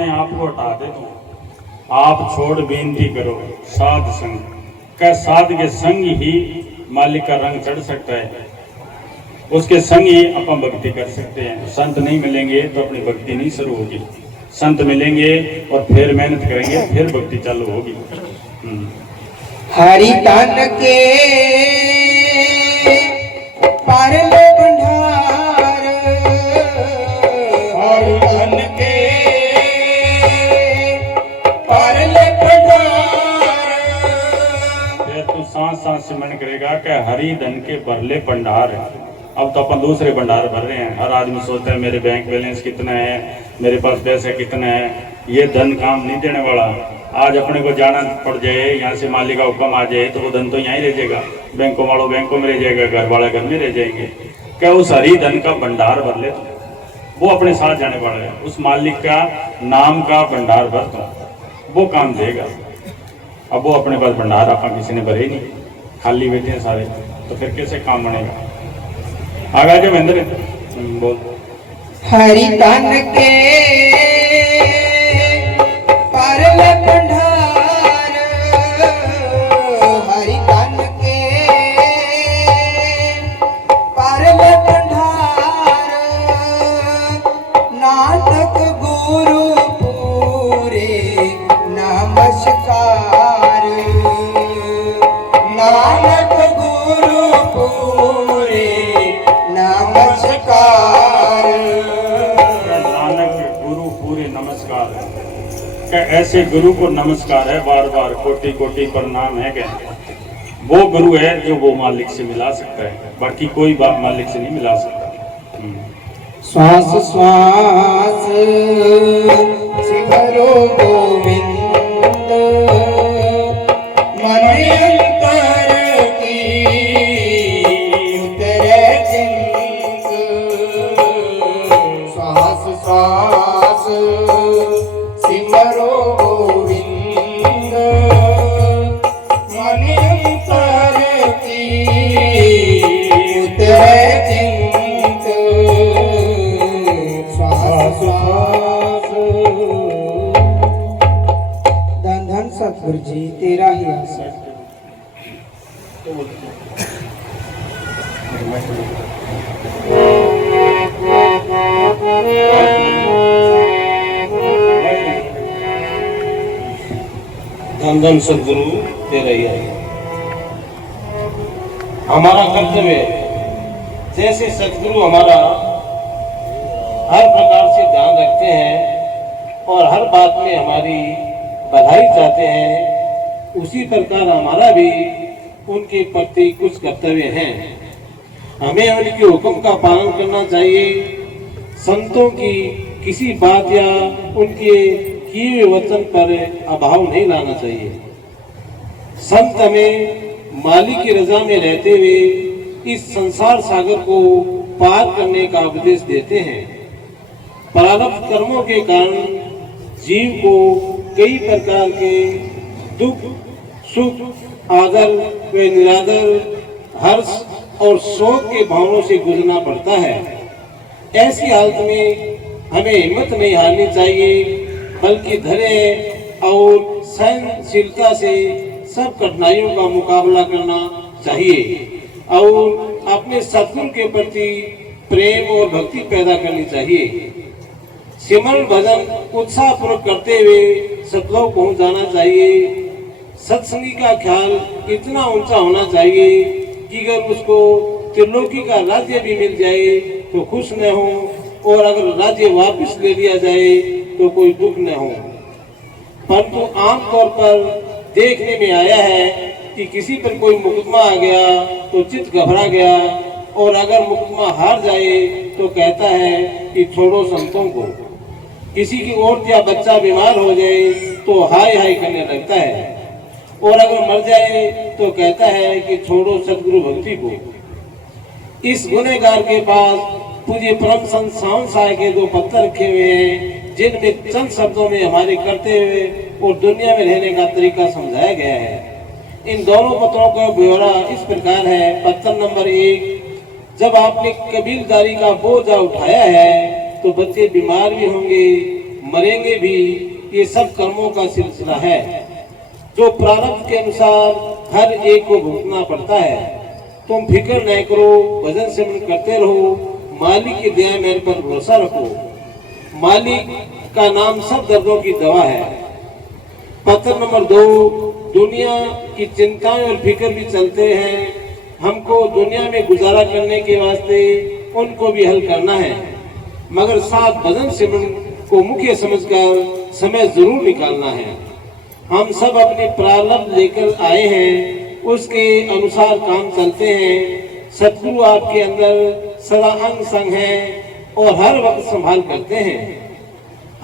अपने आप को हटा दे तू, आप छोड़ बेनती करो साध संग। क्या साध के संग ही मालिक का रंग चढ़ सकता है, उसके संग ही अपन भक्ति कर सकते हैं। संत नहीं मिलेंगे तो अपनी भक्ति नहीं शुरू होगी, संत मिलेंगे और फिर मेहनत करेंगे, फिर भक्ति चालू होगी। हरि तन के परले भंडार, हरि तन के परले भंडार। फिर तू सांस सांस से मन करेगा कि हरि धन के भरले भंडार है। अब तो अपन दूसरे भंडार भर रहे हैं। हर आदमी सोचता है मेरे बैंक बैलेंस कितना है, मेरे पास पैसा कितना है। ये धन काम नहीं देने वाला। आज अपने को जाना पड़ जाए, यहाँ से मालिक का हुक्म आ जाए तो वो धन तो यहीं रह जाएगा, बैंकों वालों बैंकों में रह जाएगा, घर वाले घर में रह जाएंगे। क्या उस हरि धन का भंडार भर ले, वो अपने साथ जाने वाला है। उस मालिक का नाम का भंडार भर दो, वो काम देगा। अब वो अपने पास भंडार अपन किसी ने भरे नहीं, खाली बैठे हैं सारे, तो फिर कैसे काम बनेगा। आगे जो महेंद्र बोल। हरि तन के परले भंडार, हरि तन के परले भंडार। नानक गुरु पूरे नमस्कार, नानक गुरु पूरे नमस्कार। नानक गुरु पूरे नमस्कार है। क्या ऐसे गुरु को नमस्कार है, बार बार कोटि कोटि प्रणाम है। क्या वो गुरु है जो वो मालिक से मिला सकता है, बाकी कोई बात मालिक से नहीं मिला सकता। श्वास श्वास सिमरो गोविंद, मन अंतर की उतरे चिंत। श्वास श्वास सिमरो गोविंद, मन अंतर की उतरे चिंत। श्वास श्वास। धन धन सतगुरु जी तेरा ही आसन। धन धन सदगुरु तेरा ही आएगा। हमारा कर्तव्य है, जैसे सदगुरु हमारा हर प्रकार से ध्यान रखते हैं और हर बात में हमारी भलाई चाहते हैं, उसी प्रकार हमारा भी उनके प्रति कुछ कर्तव्य हैं। हमें उनके हुक्म का पालन करना चाहिए। संतों की किसी बात या उनके किए हुए वचन पर अभाव नहीं लाना चाहिए। संत हमें मालिक की रजा में रहते हुए इस संसार सागर को पार करने का उपदेश देते हैं। प्रारब्ध कर्मों के कारण जीव को कई प्रकार के दुख, सुख, आदर व निरादर, हर्ष और शोक के भावों से गुजरना पड़ता है। ऐसी हालत में हमें हिम्मत नहीं हारनी चाहिए, बल्कि धैर्य और सहनशीलता से सब कठिनाइयों का मुकाबला करना चाहिए और अपने सद्गुरु के प्रति प्रेम और भक्ति पैदा करनी चाहिए। सिमरन भजन उत्साह पूर्वक करते हुए सतलोक पहुंच जाना चाहिए। सत्संगी का ख्याल इतना ऊंचा होना चाहिए कि अगर उसको त्रिलोकी का राज्य भी मिल जाए तो खुश न हो, और अगर राज्य वापस ले लिया जाए तो कोई दुख न हो। परंतु आमतौर पर देखने में आया है कि किसी पर कोई मुकदमा आ गया तो चित्त घबरा गया, और अगर मुकदमा हार जाए तो कहता है कि छोड़ो संतों को। किसी की औरत या बच्चा बीमार हो जाए तो हाय हाय करने लगता है, और अगर मर जाए तो कहता है कि छोड़ो सदगुरु भक्ति को। इस गुनहगार के पास पूज्य परम संत सावन साय के 2 पत्थर रखे हुए हैं, जिनमें चंद शब्दों में हमारे करते हुए और दुनिया में रहने का तरीका समझाया गया है। इन दोनों पत्रों का ब्यौरा इस प्रकार है। पत्थर नंबर 1, जब आपने कबीलदारी का बोझा उठाया है तो बच्चे बीमार भी होंगे, मरेंगे भी, ये सब कर्मों का सिलसिला है जो प्रारब्ध के अनुसार हर एक को भुगतना पड़ता है। तुम फिक्र न करो, भजन सिमरन करते रहो, मालिक की दया मेरे पर भरोसा रखो। मालिक का नाम सब दर्दों की दवा है। पत्र नंबर 2, दुनिया की चिंताएं और फिक्र भी चलते हैं, हमको दुनिया में गुजारा करने के वास्ते उनको भी हल करना है, मगर साथ भजन सिमरन को मुख्य समझकर समय जरूर निकालना है। हम सब अपनी प्रारब्ध लेकर आए हैं, उसके अनुसार काम चलते हैं। सतगुरु आपके अंदर सदा अंग संग है और हर वक्त संभाल करते हैं।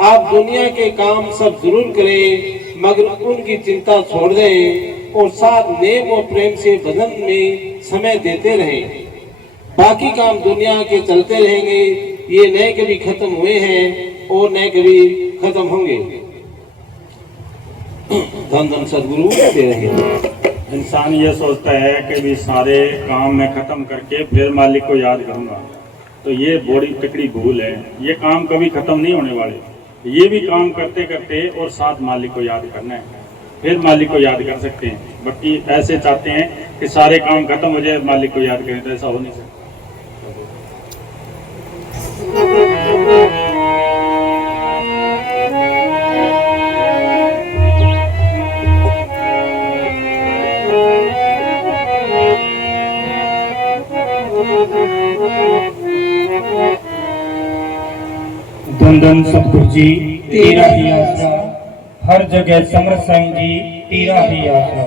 आप दुनिया के काम सब जरूर करें, मगर उनकी चिंता छोड़ दें और साथ नेम और प्रेम से भजन में समय देते रहें। बाकी काम दुनिया के चलते रहेंगे, ये न कभी खत्म हुए हैं और न कभी खत्म होंगे। धन धन सदगुरु दे रहे। इंसान ये सोचता है कि भी सारे काम मैं ख़त्म करके फिर मालिक को याद करूँगा, तो ये बड़ी तकड़ी भूल है। ये काम कभी ख़त्म नहीं होने वाले। ये भी काम करते करते और साथ मालिक को याद करना है, फिर मालिक को याद कर सकते हैं। बाकी ऐसे चाहते हैं कि सारे काम खत्म हो जाए मालिक को याद करें, तो ऐसा हो नहीं सकता। धन धन सतगुरु जी तेरा ही आसरा, हर जगह समर्थ साईं जी तेरा ही आसरा।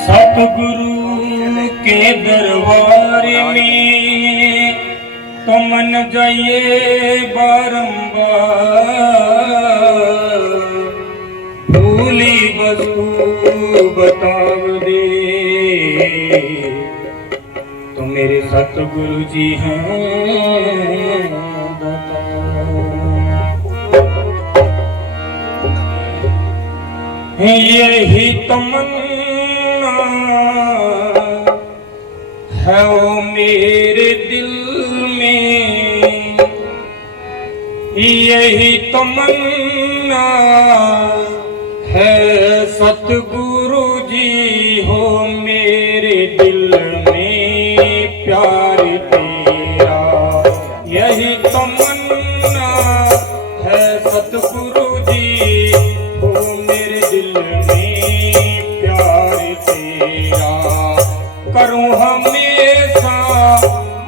सतगुरु के दरबार में तो मन जाइए बारंबार, भूली वस्तु बताव दे तो मेरे सतगुरु जी हैं। यही तमन्ना है वो मेरे दिल में, यही तमन्ना है सतगुरु जी हो मेरे दिल में प्यार तेरा। यही तमन्ना है सतगुरु जी हो मेरे दिल में प्यार तेरा। करूँ हमेशा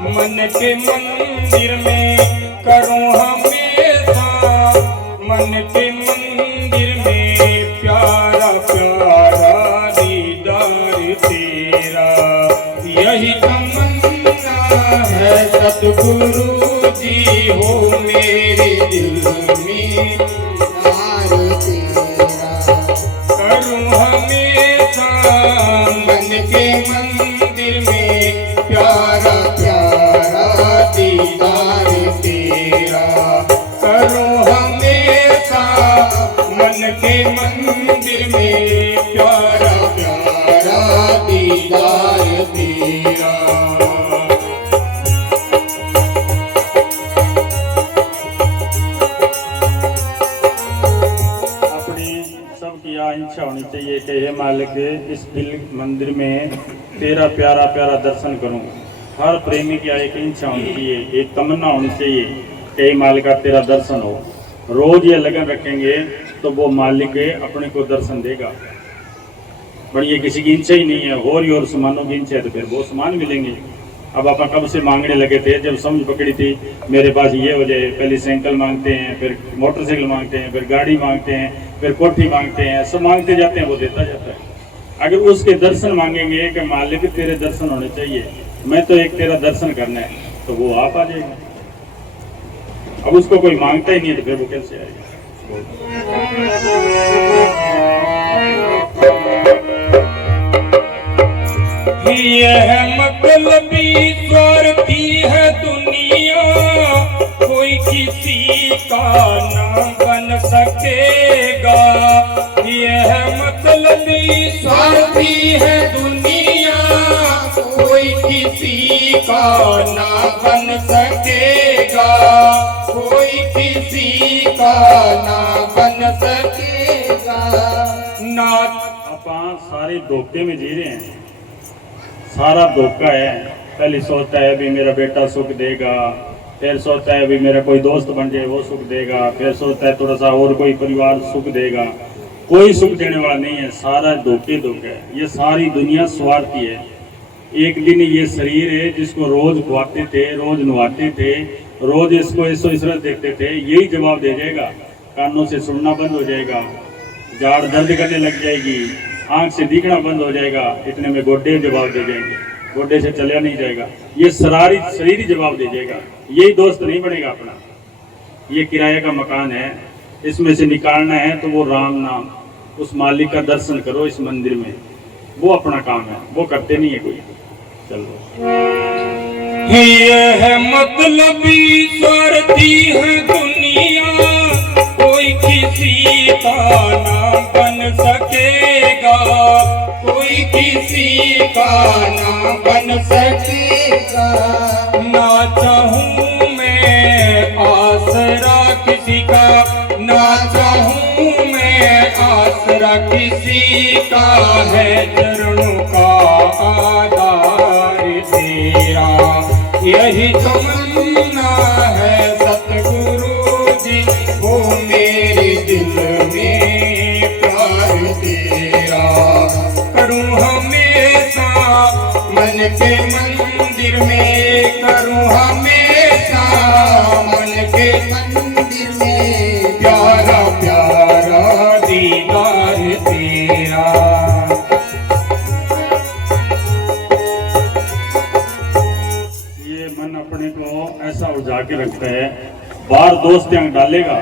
मन के मंदिर में, करूँ हमेशा मन के मंदिर में प्यारा प्यारा दीदार तेरा। यही तमन्ना है सतगुरु जी हो मेरे दिल में प्यार तेरा। करूँ हमेशा मन के मंदिर में प्यारा प्यारा दीदार तेरा। करूँ हमेशा मन के मंदिर में प्यारा प्यारा दीदार तेरा। इच्छा होनी चाहिए कि हे मालिक इस दिल मंदिर में तेरा प्यारा प्यारा दर्शन करूं। हर प्रेमी की एक इच्छा होनी चाहिए, एक तमन्ना होनी चाहिए कि हे मालिक तेरा दर्शन हो। रोज ये लगन रखेंगे तो वो मालिक अपने को दर्शन देगा। पर ये किसी की इच्छा ही नहीं है, और सामानों की इच्छा है तो फिर वो सामान मिलेंगे। अब आप कब से मांगने लगे थे, जब समझ पकड़ी थी मेरे पास ये हो जाए। पहले साइकिल मांगते हैं, फिर मोटरसाइकिल मांगते हैं, फिर गाड़ी मांगते हैं, फिर कोठी मांगते हैं, सब मांगते जाते हैं, वो देता जाता है। अगर उसके दर्शन मांगेंगे कि मालिक तेरे दर्शन होने चाहिए, मैं तो एक तेरा दर्शन करना है, तो वो आप आ जाएगा। अब उसको कोई मांगता ही नहीं है तो फिर वो कैसे आएगा। यह मतलबी स्वार्थी है दुनिया, कोई किसी ना बन सकेगा। यह मतलबी स्वार्थी है दुनिया, कोई किसी का ना बन सकेगा, कोई किसी का ना बन सकेगा। ना अपन सारे धोखे में जी रहे हैं, सारा धोखा है। पहले सोचता है भी मेरा बेटा सुख देगा, फिर सोचता है भी मेरा कोई दोस्त बन जाए वो सुख देगा, फिर सोचता है थोड़ा सा और कोई परिवार सुख देगा। कोई सुख देने वाला नहीं है, सारा धोखे है। ये सारी दुनिया स्वार्थी है। एक दिन ये शरीर है जिसको रोज खुआते थे, रोज नहाते थे, रोज इसको ऐसो इसरत देखते थे, यही जवाब दे जाएगा। कानों से सुनना बंद हो जाएगा, जाड़ दर्द करने लग जाएगी, आंख से दिखना बंद हो जाएगा, इतने में गोड्डे जवाब दे जाएंगे, गोड्डे से चला नहीं जाएगा। ये शरीर ही जवाब दे जाएगा। यही दोस्त नहीं बनेगा अपना। ये किराए का मकान है, इसमें से निकालना है तो वो राम नाम, उस मालिक का दर्शन करो इस मंदिर में, वो अपना काम है, वो करते नहीं है कोई। चलो यह मतलबी स्वार्थी है दुनिया, कोई किसी का ना बन सकेगा, कोई किसी का ना बन सकेगा। ना चाहूं मैं आसरा किसी का, ना चाहूं मैं आसरा किसी का, है चरणों का आधार तेरा। यही तमन्ना है सतगुरु जी, वो मेरे दिल में प्यार तेरा। करूं हमेशा मन के मंदिर में, करूं हमेशा मन के मंदिर में, प्यारा प्यारा दीदार तेरा। ये मन अपने को ऐसा उलझा के रखता है, बाहर दोस्त यहाँ डालेगा,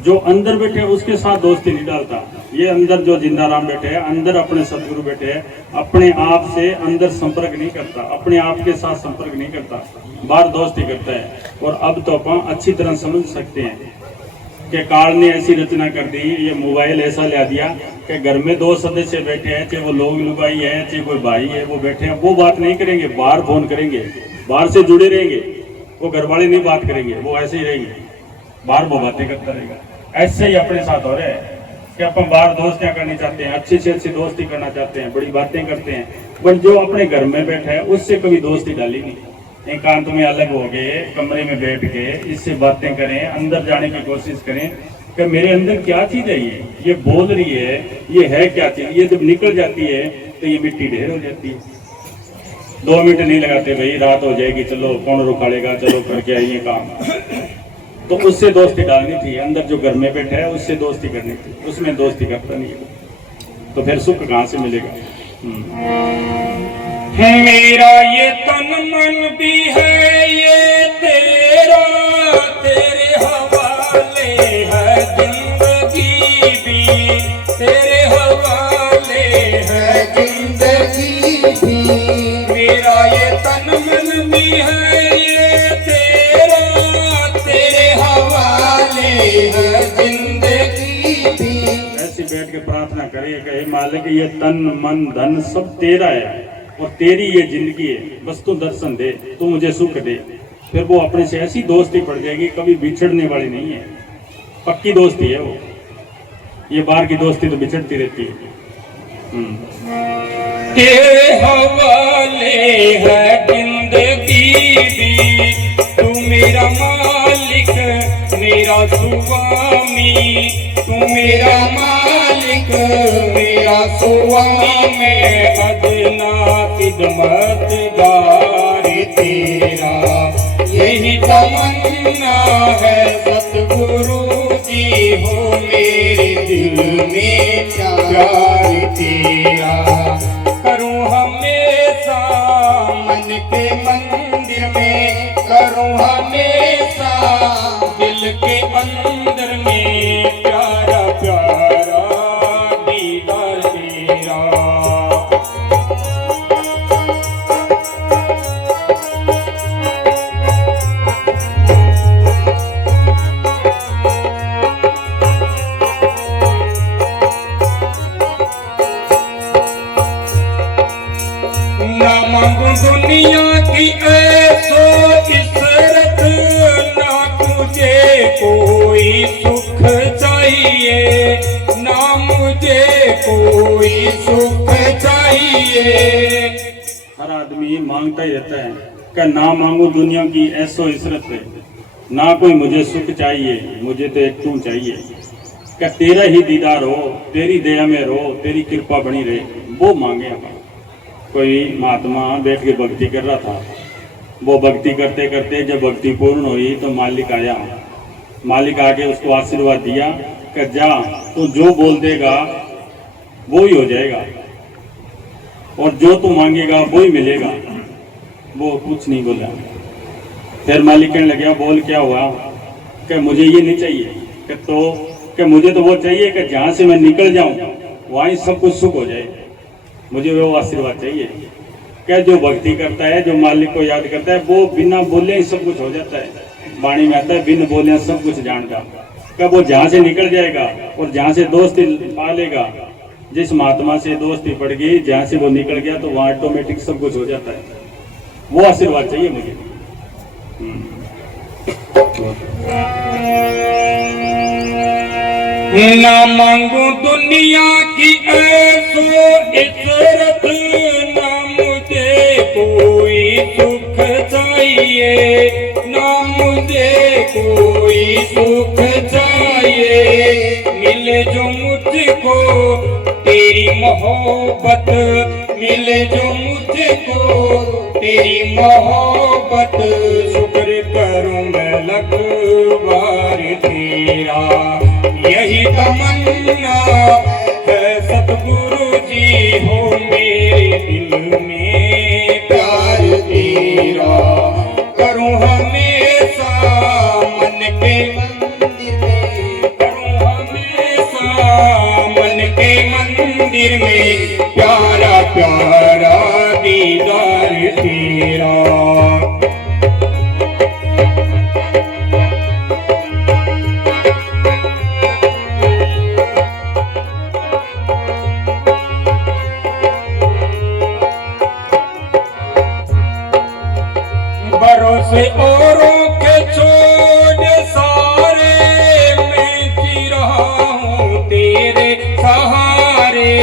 जो अंदर बैठे उसके साथ दोस्ती नहीं डालता। ये अंदर जो जिंदा राम बैठे हैं, अंदर अपने सदगुरु बैठे हैं, अपने आप से अंदर संपर्क नहीं करता, अपने आप के साथ संपर्क नहीं करता, बाहर दोस्ती करता है। और अब तो अपन अच्छी तरह समझ सकते हैं कि काल ने ऐसी रचना कर दी, ये मोबाइल ऐसा ला दिया कि घर में दो सदस्य बैठे हैं, चाहे वो लोग लुगाई है चाहे कोई भाई है, वो बैठे हैं, वो बात नहीं करेंगे, बाहर फोन करेंगे, बाहर से जुड़े रहेंगे, वो घर वाले नहीं बात करेंगे, वो ऐसे ही रहेंगे, बाहर वो बातें करता रहेगा। ऐसे ही अपने साथ हो रहे हैं कि अपन बाहर दोस्तियां करनी चाहते हैं, अच्छी से अच्छी दोस्ती करना चाहते हैं, बड़ी बातें करते हैं, पर जो अपने घर में बैठा है उससे कभी दोस्ती डाली नहीं। एकांत में अलग हो गए, कमरे में बैठ के इससे बातें करें, अंदर जाने की कोशिश करें कि मेरे अंदर क्या चीज़ है, ये बोल रही है, ये है क्या चीज़। ये जब निकल जाती है तो ये मिट्टी ढेर हो जाती है। 2 मिनट नहीं लगाते, भाई रात हो जाएगी, चलो कौन रुकाड़ेगा, चलो करके आइए काम। तो उससे दोस्ती डालनी थी, अंदर जो घर में बैठा है उससे दोस्ती करनी थी, उसमें दोस्ती करता नहीं है, तो फिर सुख कहाँ से मिलेगा। मेरा ये तन मन भी है ये तेरा, तेरे हवाले है जिंदगी भी, तेरे हवाले है जिंदगी भी। मेरा ये तन मन भी है ये तेरा, तेरे हवाले है जिंदगी भी। ऐसे बैठ के प्रार्थना करे कि हे मालिक ये तन मन धन सब तेरा है और तेरी ये जिंदगी है, बस तू दर्शन दे, तू मुझे सुख दे। फिर वो अपने से ऐसी दोस्ती पड़ जाएगी, कभी बिछड़ने वाली नहीं है, पक्की दोस्ती है वो। ये बाहर की दोस्ती तो बिछड़ती रहती है। तेरे हवाले है जिंदगी भी, तू मेरा मालिक मेरा स्वामी, तू मेरा मालिक मेरा स्वामी। मैं अदना खिदमतगार तेरा, यही तमन्ना है सतगुरु जी, हो मेरे दिल में प्यार तेरा। करूं हमेशा मन के मंदिर में, करूं हमेशा दिल के अंदर में, प्यारा प्यारा दीदार तेरा। दुनिया की ऐसो इसरत, ना मुझे कोई सुख चाहिए, ना मुझे कोई सुख चाहिए। हर आदमी मांगता ही रहता है कि ना मांगू दुनिया की ऐसो इसरत है, ना कोई मुझे सुख चाहिए, मुझे तो एक तू चाहिए। क्या तेरा ही दीदार हो, तेरी दया में रहो, तेरी कृपा बनी रहे, वो मांगे हम। कोई महात्मा बैठ के भक्ति कर रहा था, वो भक्ति करते करते जब भक्ति पूर्ण हुई तो मालिक आया। मालिक आके उसको आशीर्वाद दिया कि जा, तू जो बोल देगा वो ही हो जाएगा, और जो तू मांगेगा वो ही मिलेगा। वो कुछ नहीं बोला। फिर मालिक कहने लगा, बोल क्या हुआ? कि मुझे ये नहीं चाहिए, कि मुझे तो वो चाहिए कि जहाँ से मैं निकल जाऊँ वहीं सब कुछ सुख हो जाए, मुझे वो आशीर्वाद चाहिए। क्या जो भक्ति करता है, जो मालिक को याद करता है, वो बिना बोले ही सब कुछ हो जाता है। वाणी में आता है, बिन बोले सब कुछ जानता। क्या वो जहाँ से निकल जाएगा और जहाँ से दोस्ती पा लेगा, जिस महात्मा से दोस्ती पड़ गई, जहाँ से वो निकल गया तो वहाँ ऑटोमेटिक सब कुछ हो जाता है। वो आशीर्वाद चाहिए मुझे। ना मांगू दुनिया की ऐसो इज़्ज़त, ना मुझे कोई सुख चाहिए, ना मुझे कोई सुख चाहिए। मिले जो मुझको तेरी मोहब्बत, मिले जो मुझको तेरी मोहब्बत, शुक्र करूं मैं लख बार तेरा। यही तमन्ना है सतगुरु जी, हो मेरे दिल में प्यार तेरा। करूं हमेशा मन के मंदिर में, करूं हमेशा मन के मंदिर में, प्यारा प्यारा दीदार तेरा। भरोसे औरों के छोड़ सारे, मैं जी रहा हूँ तेरे सहारे,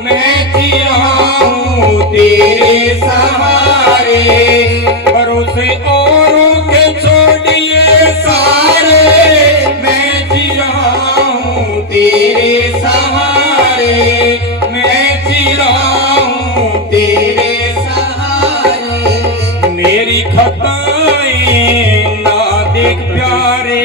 मैं जी रहा हूँ तेरे सहारे। भरोसे औरों के छोड़िए सारे, मैं जी रहा हूँ तेरे सहारे, मैं जी रहा हूँ तेरे सहारे। मेरी खताएं ना देख प्यारे।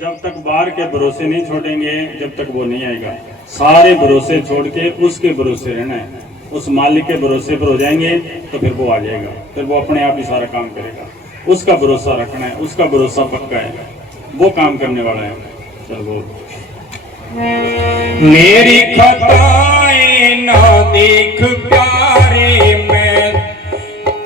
जब तक बाहर के भरोसे नहीं छोड़ेंगे, जब तक वो नहीं आएगा। सारे भरोसे छोड़ के उसके भरोसे रहना है। उस मालिक के भरोसे पर हो जाएंगे तो फिर वो आ जाएगा, फिर वो अपने आप ही सारा काम करेगा। उसका भरोसा रखना है, उसका भरोसा पक्का है, वो काम करने वाला है। चल वो मेरी खताएं ना देख प्यारे, मैं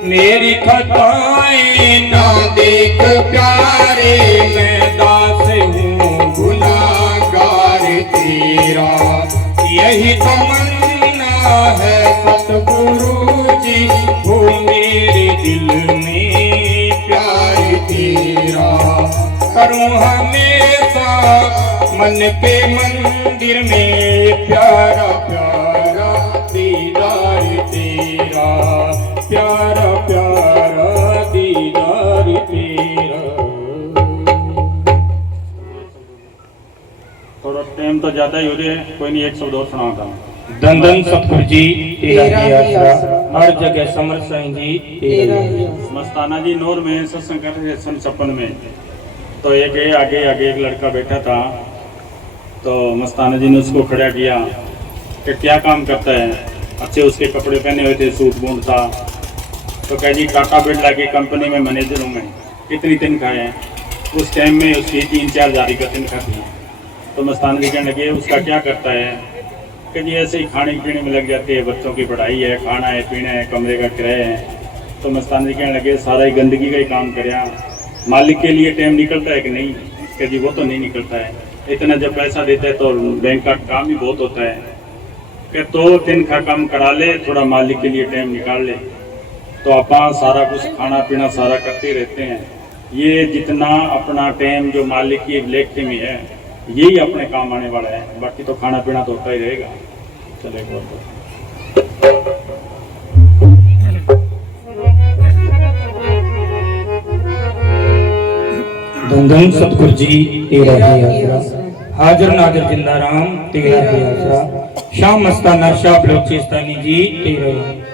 मेरी खताएं ना देख प्यारे, मैं दास हूँ गुनाहगार तेरा। यही तमन्ना है सतगुरु जी, हो मेरे दिल में प्यार तेरा। करूँ हमेशा मन के मंदिर में, प्यारा प्यारा दीदार तेरा, प्यारा प्यारा दीदार तेरा। थोड़ा टाइम तो ज्यादा ही हो रहा है, कोई नहीं, एक शब्द और सुनाता हूँ। धन धन सतगुरु जी तेरा ही आसरा, हर जगह समर्थ साईं जी तेरा ही आसरा। मस्ताना जी नूर में सत्संग कर रहे सन 56 में, तो एक आगे आगे एक लड़का बैठा था, तो मस्ताना जी ने उसको खड़ा किया कि क्या काम करता है। अच्छे उसके कपड़े पहने हुए थे, सूट बूट था। तो कह जी टाटा बिरला की कंपनी में मैनेजर हूँ मैं, कितनी तनख्वाह है। उस टाइम में उसकी 3-4 हज़ार का तनख्वाह थी। तो मस्ताना जी कहने लगे उसका क्या करता है? कि जी ऐसे ही खाने पीने में लग जाते हैं, बच्चों की पढ़ाई है, खाना है, पीना है, कमरे का किराया है। तो मस्ताना जी कहने लगे सारा ही गंदगी का ही काम करे, मालिक के लिए टाइम निकलता है कि नहीं? कि जी वो तो नहीं निकलता है, इतना जब पैसा देता है तो बैंक का काम ही बहुत होता है। कि तो तनख्वाह कम करा ले, थोड़ा मालिक के लिए टाइम निकाल ले। तो आप सारा कुछ खाना पीना सारा करते रहते हैं। ये जितना अपना टाइम जो मालिक की लेखे में है यही अपने काम आने वाला है, बाकी तो खाना पीना तो होता ही रहेगा। चलेगा धन धन सतगुरु जी तेरा ही आसरा, हाजिर नाजिर जिंदा राम तेरा ही आसरा, शाह मस्ताना शाह बलोचिस्तानी जी तेरा ही।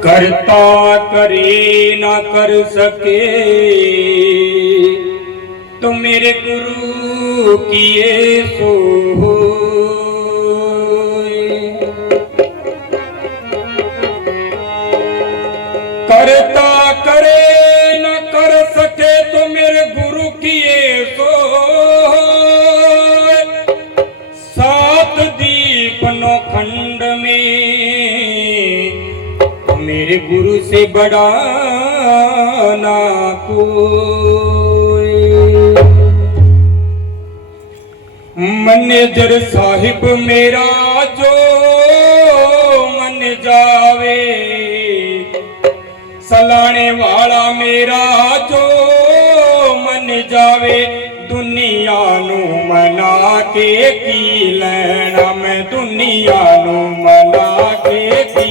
करता करे ना कर सके तो मेरे गुरु किए सो करता करे ना कर सके तो मेरे गुरु किए सो सात दीप नौ खंड में मेरे गुरु से बड़ा ना कोई। मैनेजर साहिब मेरा जो मन जावे, सलाने वाला मेरा जो मन जावे, दुनिया नू मना के की लेना मैं, दुनिया नू मना के की।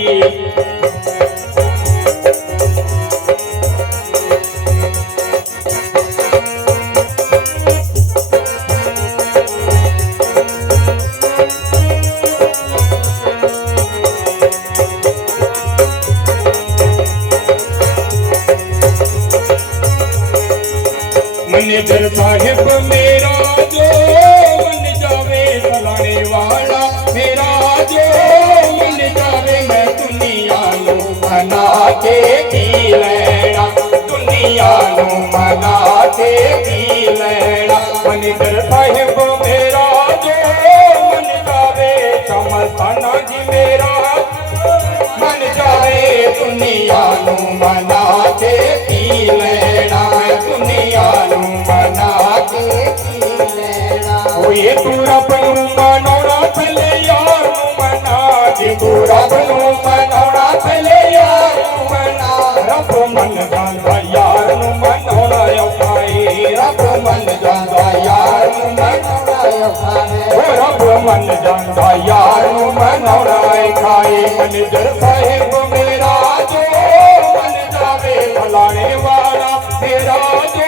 मैनेजर साहिब मेरा जो मन जावे, सलाने वाला मेरा जो मन जावे, मैं दुनिया नू मना के की लेना, दुनिया नू मना के की लेना। मैनेजर साहिब मेरा जो मन जावे, समस्ताना जी मेरा मन जावे, दुनिया नू मना के की लेना, मैं दुनिया नू मना के की लेना। ये तू रब नू मनाउणा पहले यार नू मना, जे तू रब नू मनाउणा पहले यार नू मना, रब मन जांदा यार नू मनाउणा औखाए, रब मन जांदा यार नू मनाउणा औखाए, रब मन जांदा यार नू मनाउणा औखाए। मैनेजर साहिब मेरा जो मन जावे, फलाने वाला मेरा जो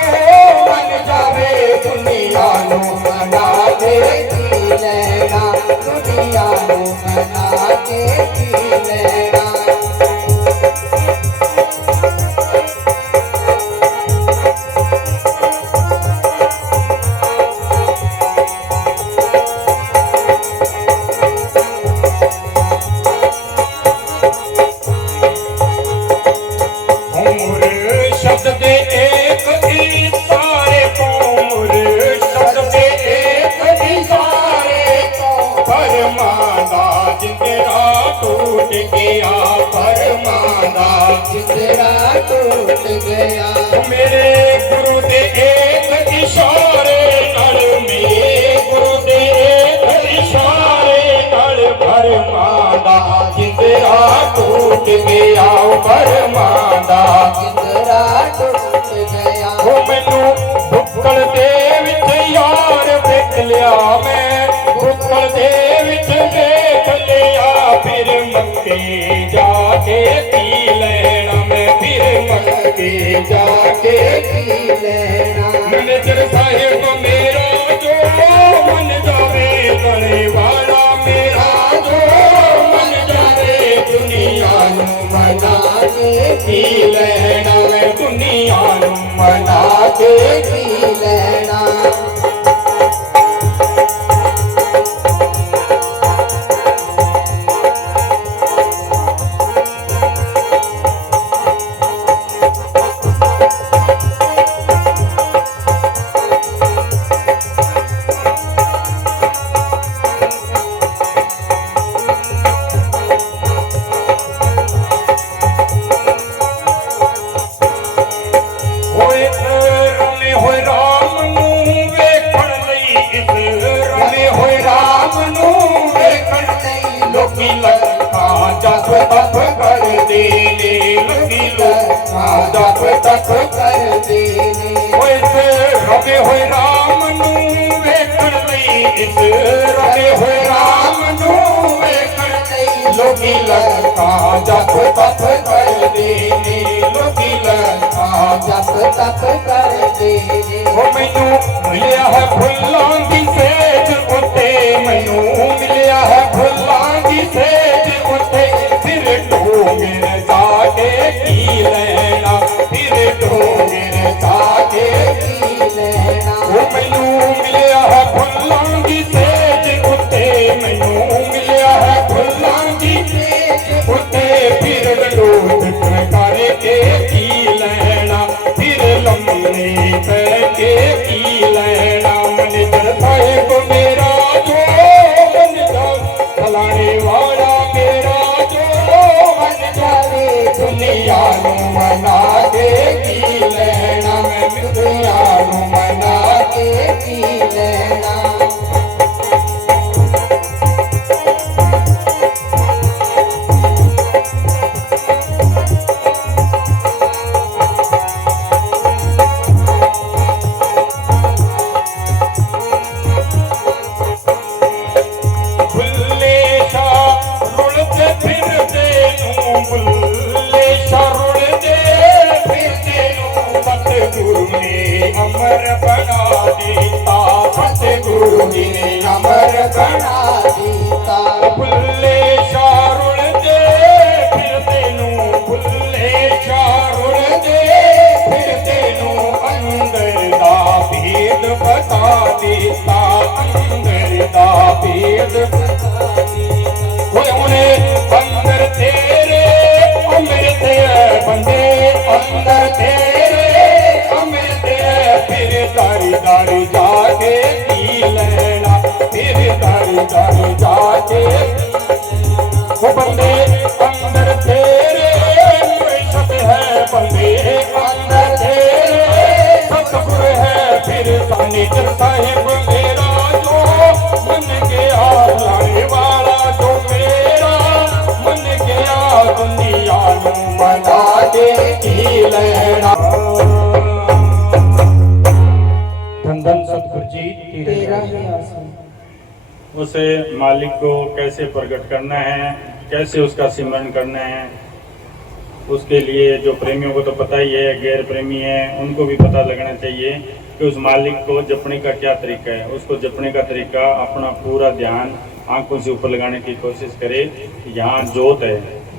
मन जावे, दुनिया नू मना के की लेना, दुनिया नू मना के की लेना। मेरे गुरु दे एक इशारे नाल, मेरे गुरु दे एक इशारे नाल, भरमांदा जिंदरा टूट गया, भरमांदा जिंदरा टूट गया। वो मैनू बुक्कल दे विच यार देख लिया, मैं बुक्कल दे विच देख लिया, फिर मक्के जाके पी लेना मैं, फिर मक्के जाके पी लेना। मैनेजर साहिब मेरा जो मन जावे, गले वाला मेरा जो मन जावे, दुनिया नू मना के पी लेना मैं, दुनिया नू मना के पी लेना। तप कर देने लगी लंका जप तप कर देने इस रवे होए राम नू वेखण लई इस रवे होए राम नू वेखण लई लोकी लंका जप तप कर देने लोकी लंका जप तप कर देने मैनू मिलिया है फुल्लां दी सेज उत्ते मैनू मिलिया है फुल्लां दी सेज उत्ते फिर ढोंगर जाके की लेना फिर ढोंगर जाके की लेना मैनू मिलिया है फुल्लां दी सेज उत्ते मैनू मिलिया है फुल्लां दी सेज उत्ते फिर डोट करके की लेना फिर लम्बे करके की लेना मनितर साहिब मेरा जो बन जा फलाने वाला मेरा जो बन जाए दुनिया नू मना के की लेना मैं दुनिया नू मना के की लेना अमर बना देता सतगुरु जी ने अमर बना देता भुल्ले शारुण दे फिर तेनू भुल्ले शारुण दे फिर तेनू अंदर दा भेद बता देता अंदर दा भेद बता देता अंदर तेरे अमृत बंदे अंदर तेरे अमृत फिर दारी दारी जाके पी लेना फिर दारी दारी जाके वो बंदे अंदर तेरे सब है बंदे अंदर तेरे सतगुर है फिर नितर साहिब मेरा जो मन गया लाने वाला जो मेरा मन गया दुनिया नू मना के की लेना धन सतगुरु जी तेरा ही आसन उसे मालिक को कैसे प्रकट करना है, कैसे उसका सिमरन करना है, उसके लिए जो प्रेमियों को तो पता ही है, गैर प्रेमी हैं उनको भी पता लगना चाहिए कि उस मालिक को जपने का क्या तरीका है। उसको जपने का तरीका अपना पूरा ध्यान आंखों से ऊपर लगाने की कोशिश करे। यहाँ जोत है,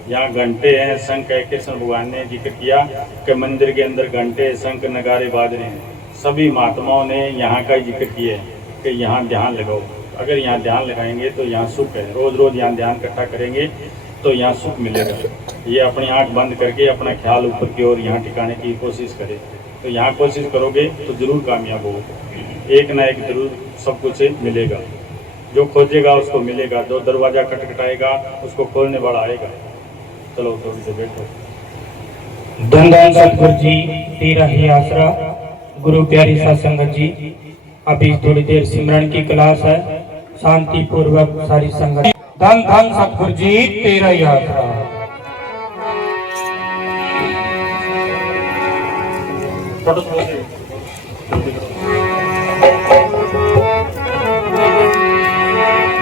यहाँ घंटे हैं, शंख है। कृष्ण भगवान ने जिक्र किया कि मंदिर के अंदर घंटे शंख नगारे बाज रहे हैं। सभी महात्माओं ने यहाँ का ही जिक्र किया है कि यहाँ ध्यान लगाओ। अगर यहाँ ध्यान लगाएंगे तो यहाँ सुख है। रोज़ रोज़ यहाँ ध्यान इकट्ठा करेंगे तो यहाँ सुख मिलेगा। ये अपनी आंख बंद करके अपना ख्याल ऊपर की ओर यहाँ टिकाने की कोशिश करें। तो यहाँ कोशिश करोगे तो ज़रूर कामयाब हो, एक ना एक ज़रूर सब कुछ मिलेगा। जो खोजेगा उसको मिलेगा, जो दरवाज़ा खटखटाएगा उसको खोलने वाला आएगा। चलो थोड़ी देर बैठो। धन सतगुरु जी तेरा ही आसरा। गुरु प्यारी साध संगत जी, अभी थोड़ी देर सिमरन की क्लास है, शांति पूर्वक सारी संगत। धन धन सतगुरु जी तेरा ही आसरा।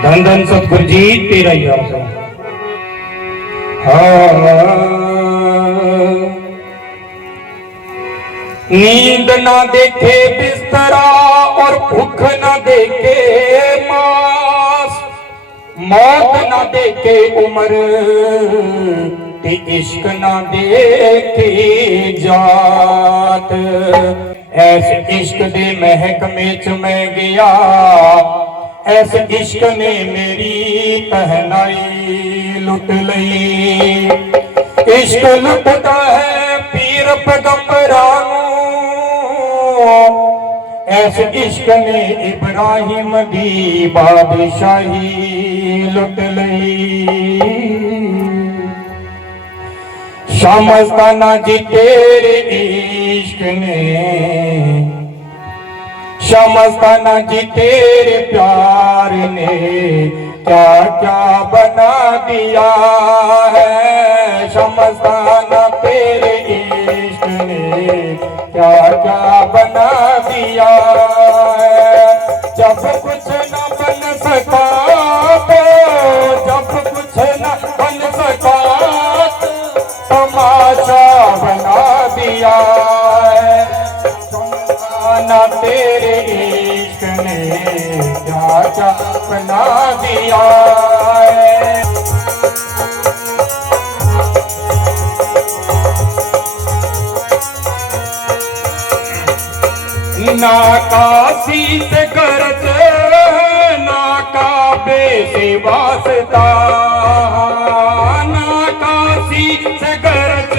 धन धन सतगुरु जी तेरा ही आसरा। नींद ना देखे बिस्तरा और भूख ना देखे मांस, मौत ना देखे उम्र ते इश्क ना देखे जात। ऐसे इश्क दे महकमे च मैं गया, ऐसे इश्क ने मेरी तहनाई लुट लई। इश्क लुटता है पीर पैगंबरां नू, ऐसे इश्क ने इब्राहिम दी बादशाही लुट लई। शामस्ताना जी तेरे इश्क ने, शामस्ताना जी तेरे प्यार ने क्या क्या बना दिया है शमशाना तेरे इश्क ने क्या क्या बना दिया है। जब कुछ न बन सका तो जब कुछ न बन सका तमाशा बना दिया है शमशाना तेरे इश्क ने क्या क्या बना दिया है। ना काशी से गरज ना काबे से वास्ता ना काशी से गरज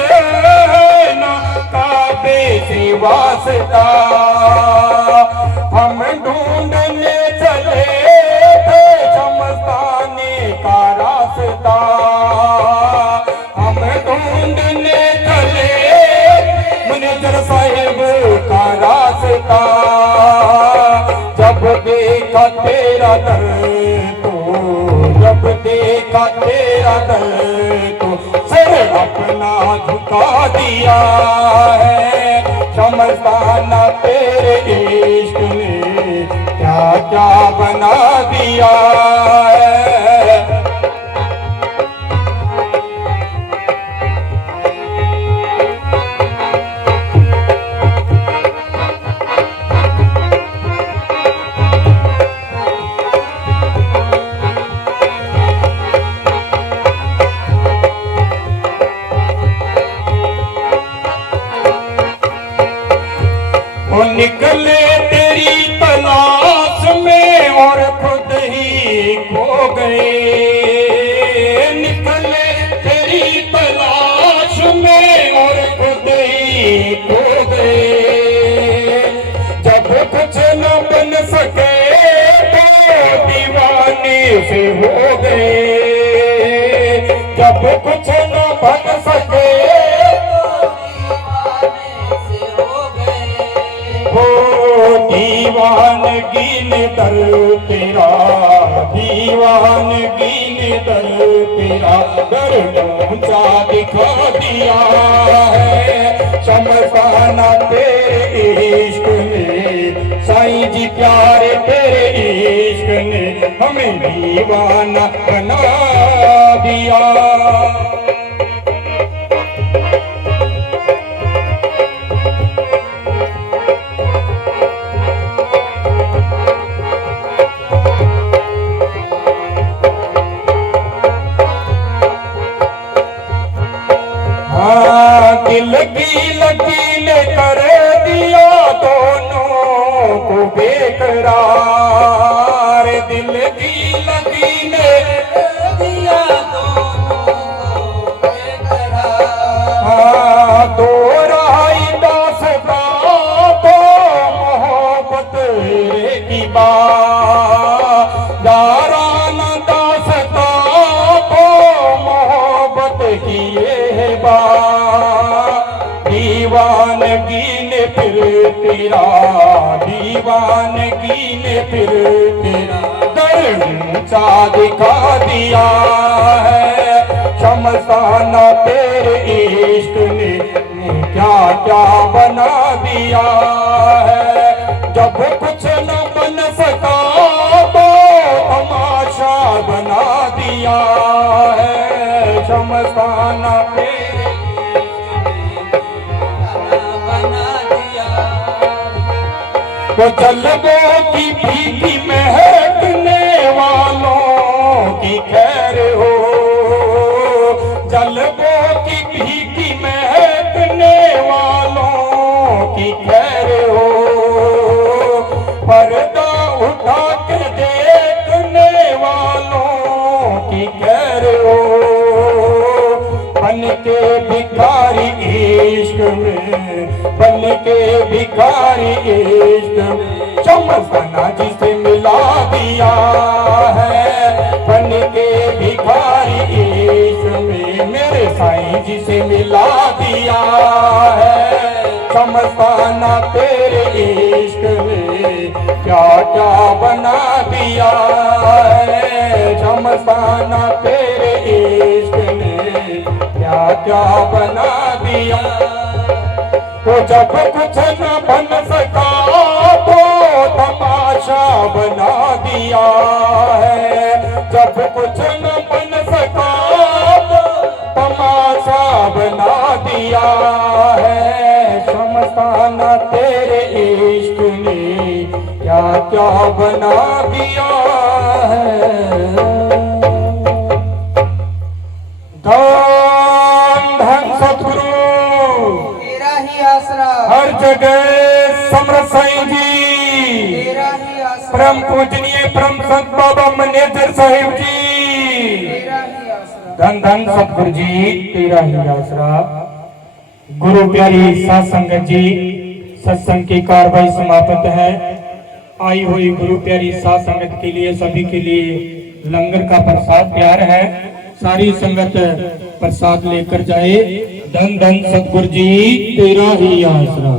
ना काबे से वास्ता हम ढूंढने चले थे शमशाने का रास्ता हम ढूंढने चले मैनेजर साहिब का रास्ता जब देखा तेरा दर तो जब देखा तेरा दर तो सिर अपना झुका दिया है शमशाना तेरे इश्क ने क्या क्या बना दिया है। निकले तेरी तलाश में और खुद ही खो गए निकले तेरी तलाश में और खुद ही खो गए जब कुछ न बन सके तो दीवाने से हो गए जब कुछ न बन सके दीवानगी ने दर तेरा दीवानगी ने दर तेरा दर ऊंचा दिखा दिया है शमशाना तेरे इश्क ने साईं जी प्यारे तेरे इश्क ने हमें दीवाना बना दिया। दिल की लकीर कर दिया दोनों को बेकरार दिल की लकीर दिया दोनों को बेकरार दो राही दास्तां तो मोहब्बत की बात याराना दास्तां तो मोहब्बत की ये बात दीवानगी ने फिर तेरा दीवानगी ने फिर तेरा दर ऊंचा दिखा दिया है शमशाना तेरे इश्क ने क्या क्या बना दिया है। जब कुछ न बन सका तो तमाशा बना दिया है शमशाना तेरे तो जलवों की भीगी महकने वालों की खैर हो जलवों की भीगी महकने वालों की खैर हो पर्दा उठा के देखने वालों की खैर हो बन के भिखारी इश्क में बन के भिखारी इश्क में शमशाना जिसे मिला दिया है बन के भिखारी इश्क में मेरे साईं जिसे मिला दिया है शमशाना तेरे इश्क में क्या क्या बना दिया है शमशाना तेरे इश्क ने क्या क्या बना दिया। तो जब कुछ न बन सका तो तमाशा बना दिया है। जब कुछ न बन सका तो तमाशा बना दिया है। शमशाना तेरे इश्क ने क्या क्या बना दिया है। धन सतगुरु तेरा ही आसरा, हर जगह समरथ साईं जी, तेरा ही आसरा, परम पूजनीय परम संत बाबा मनेजर साहिब जी, तेरा ही आसरा। धन धन सतगुरु जी तेरा ही आसरा। गुरु प्यारी साध संगत जी, सत्संग की कार्रवाई समाप्त है। आई हुई गुरु प्यारी साध संगत के लिए, सभी के लिए लंगर का प्रसाद तैयार है। सारी संगत प्रसाद लेकर जाए। धन धन सतगुरु जी तेरा ही आसरा।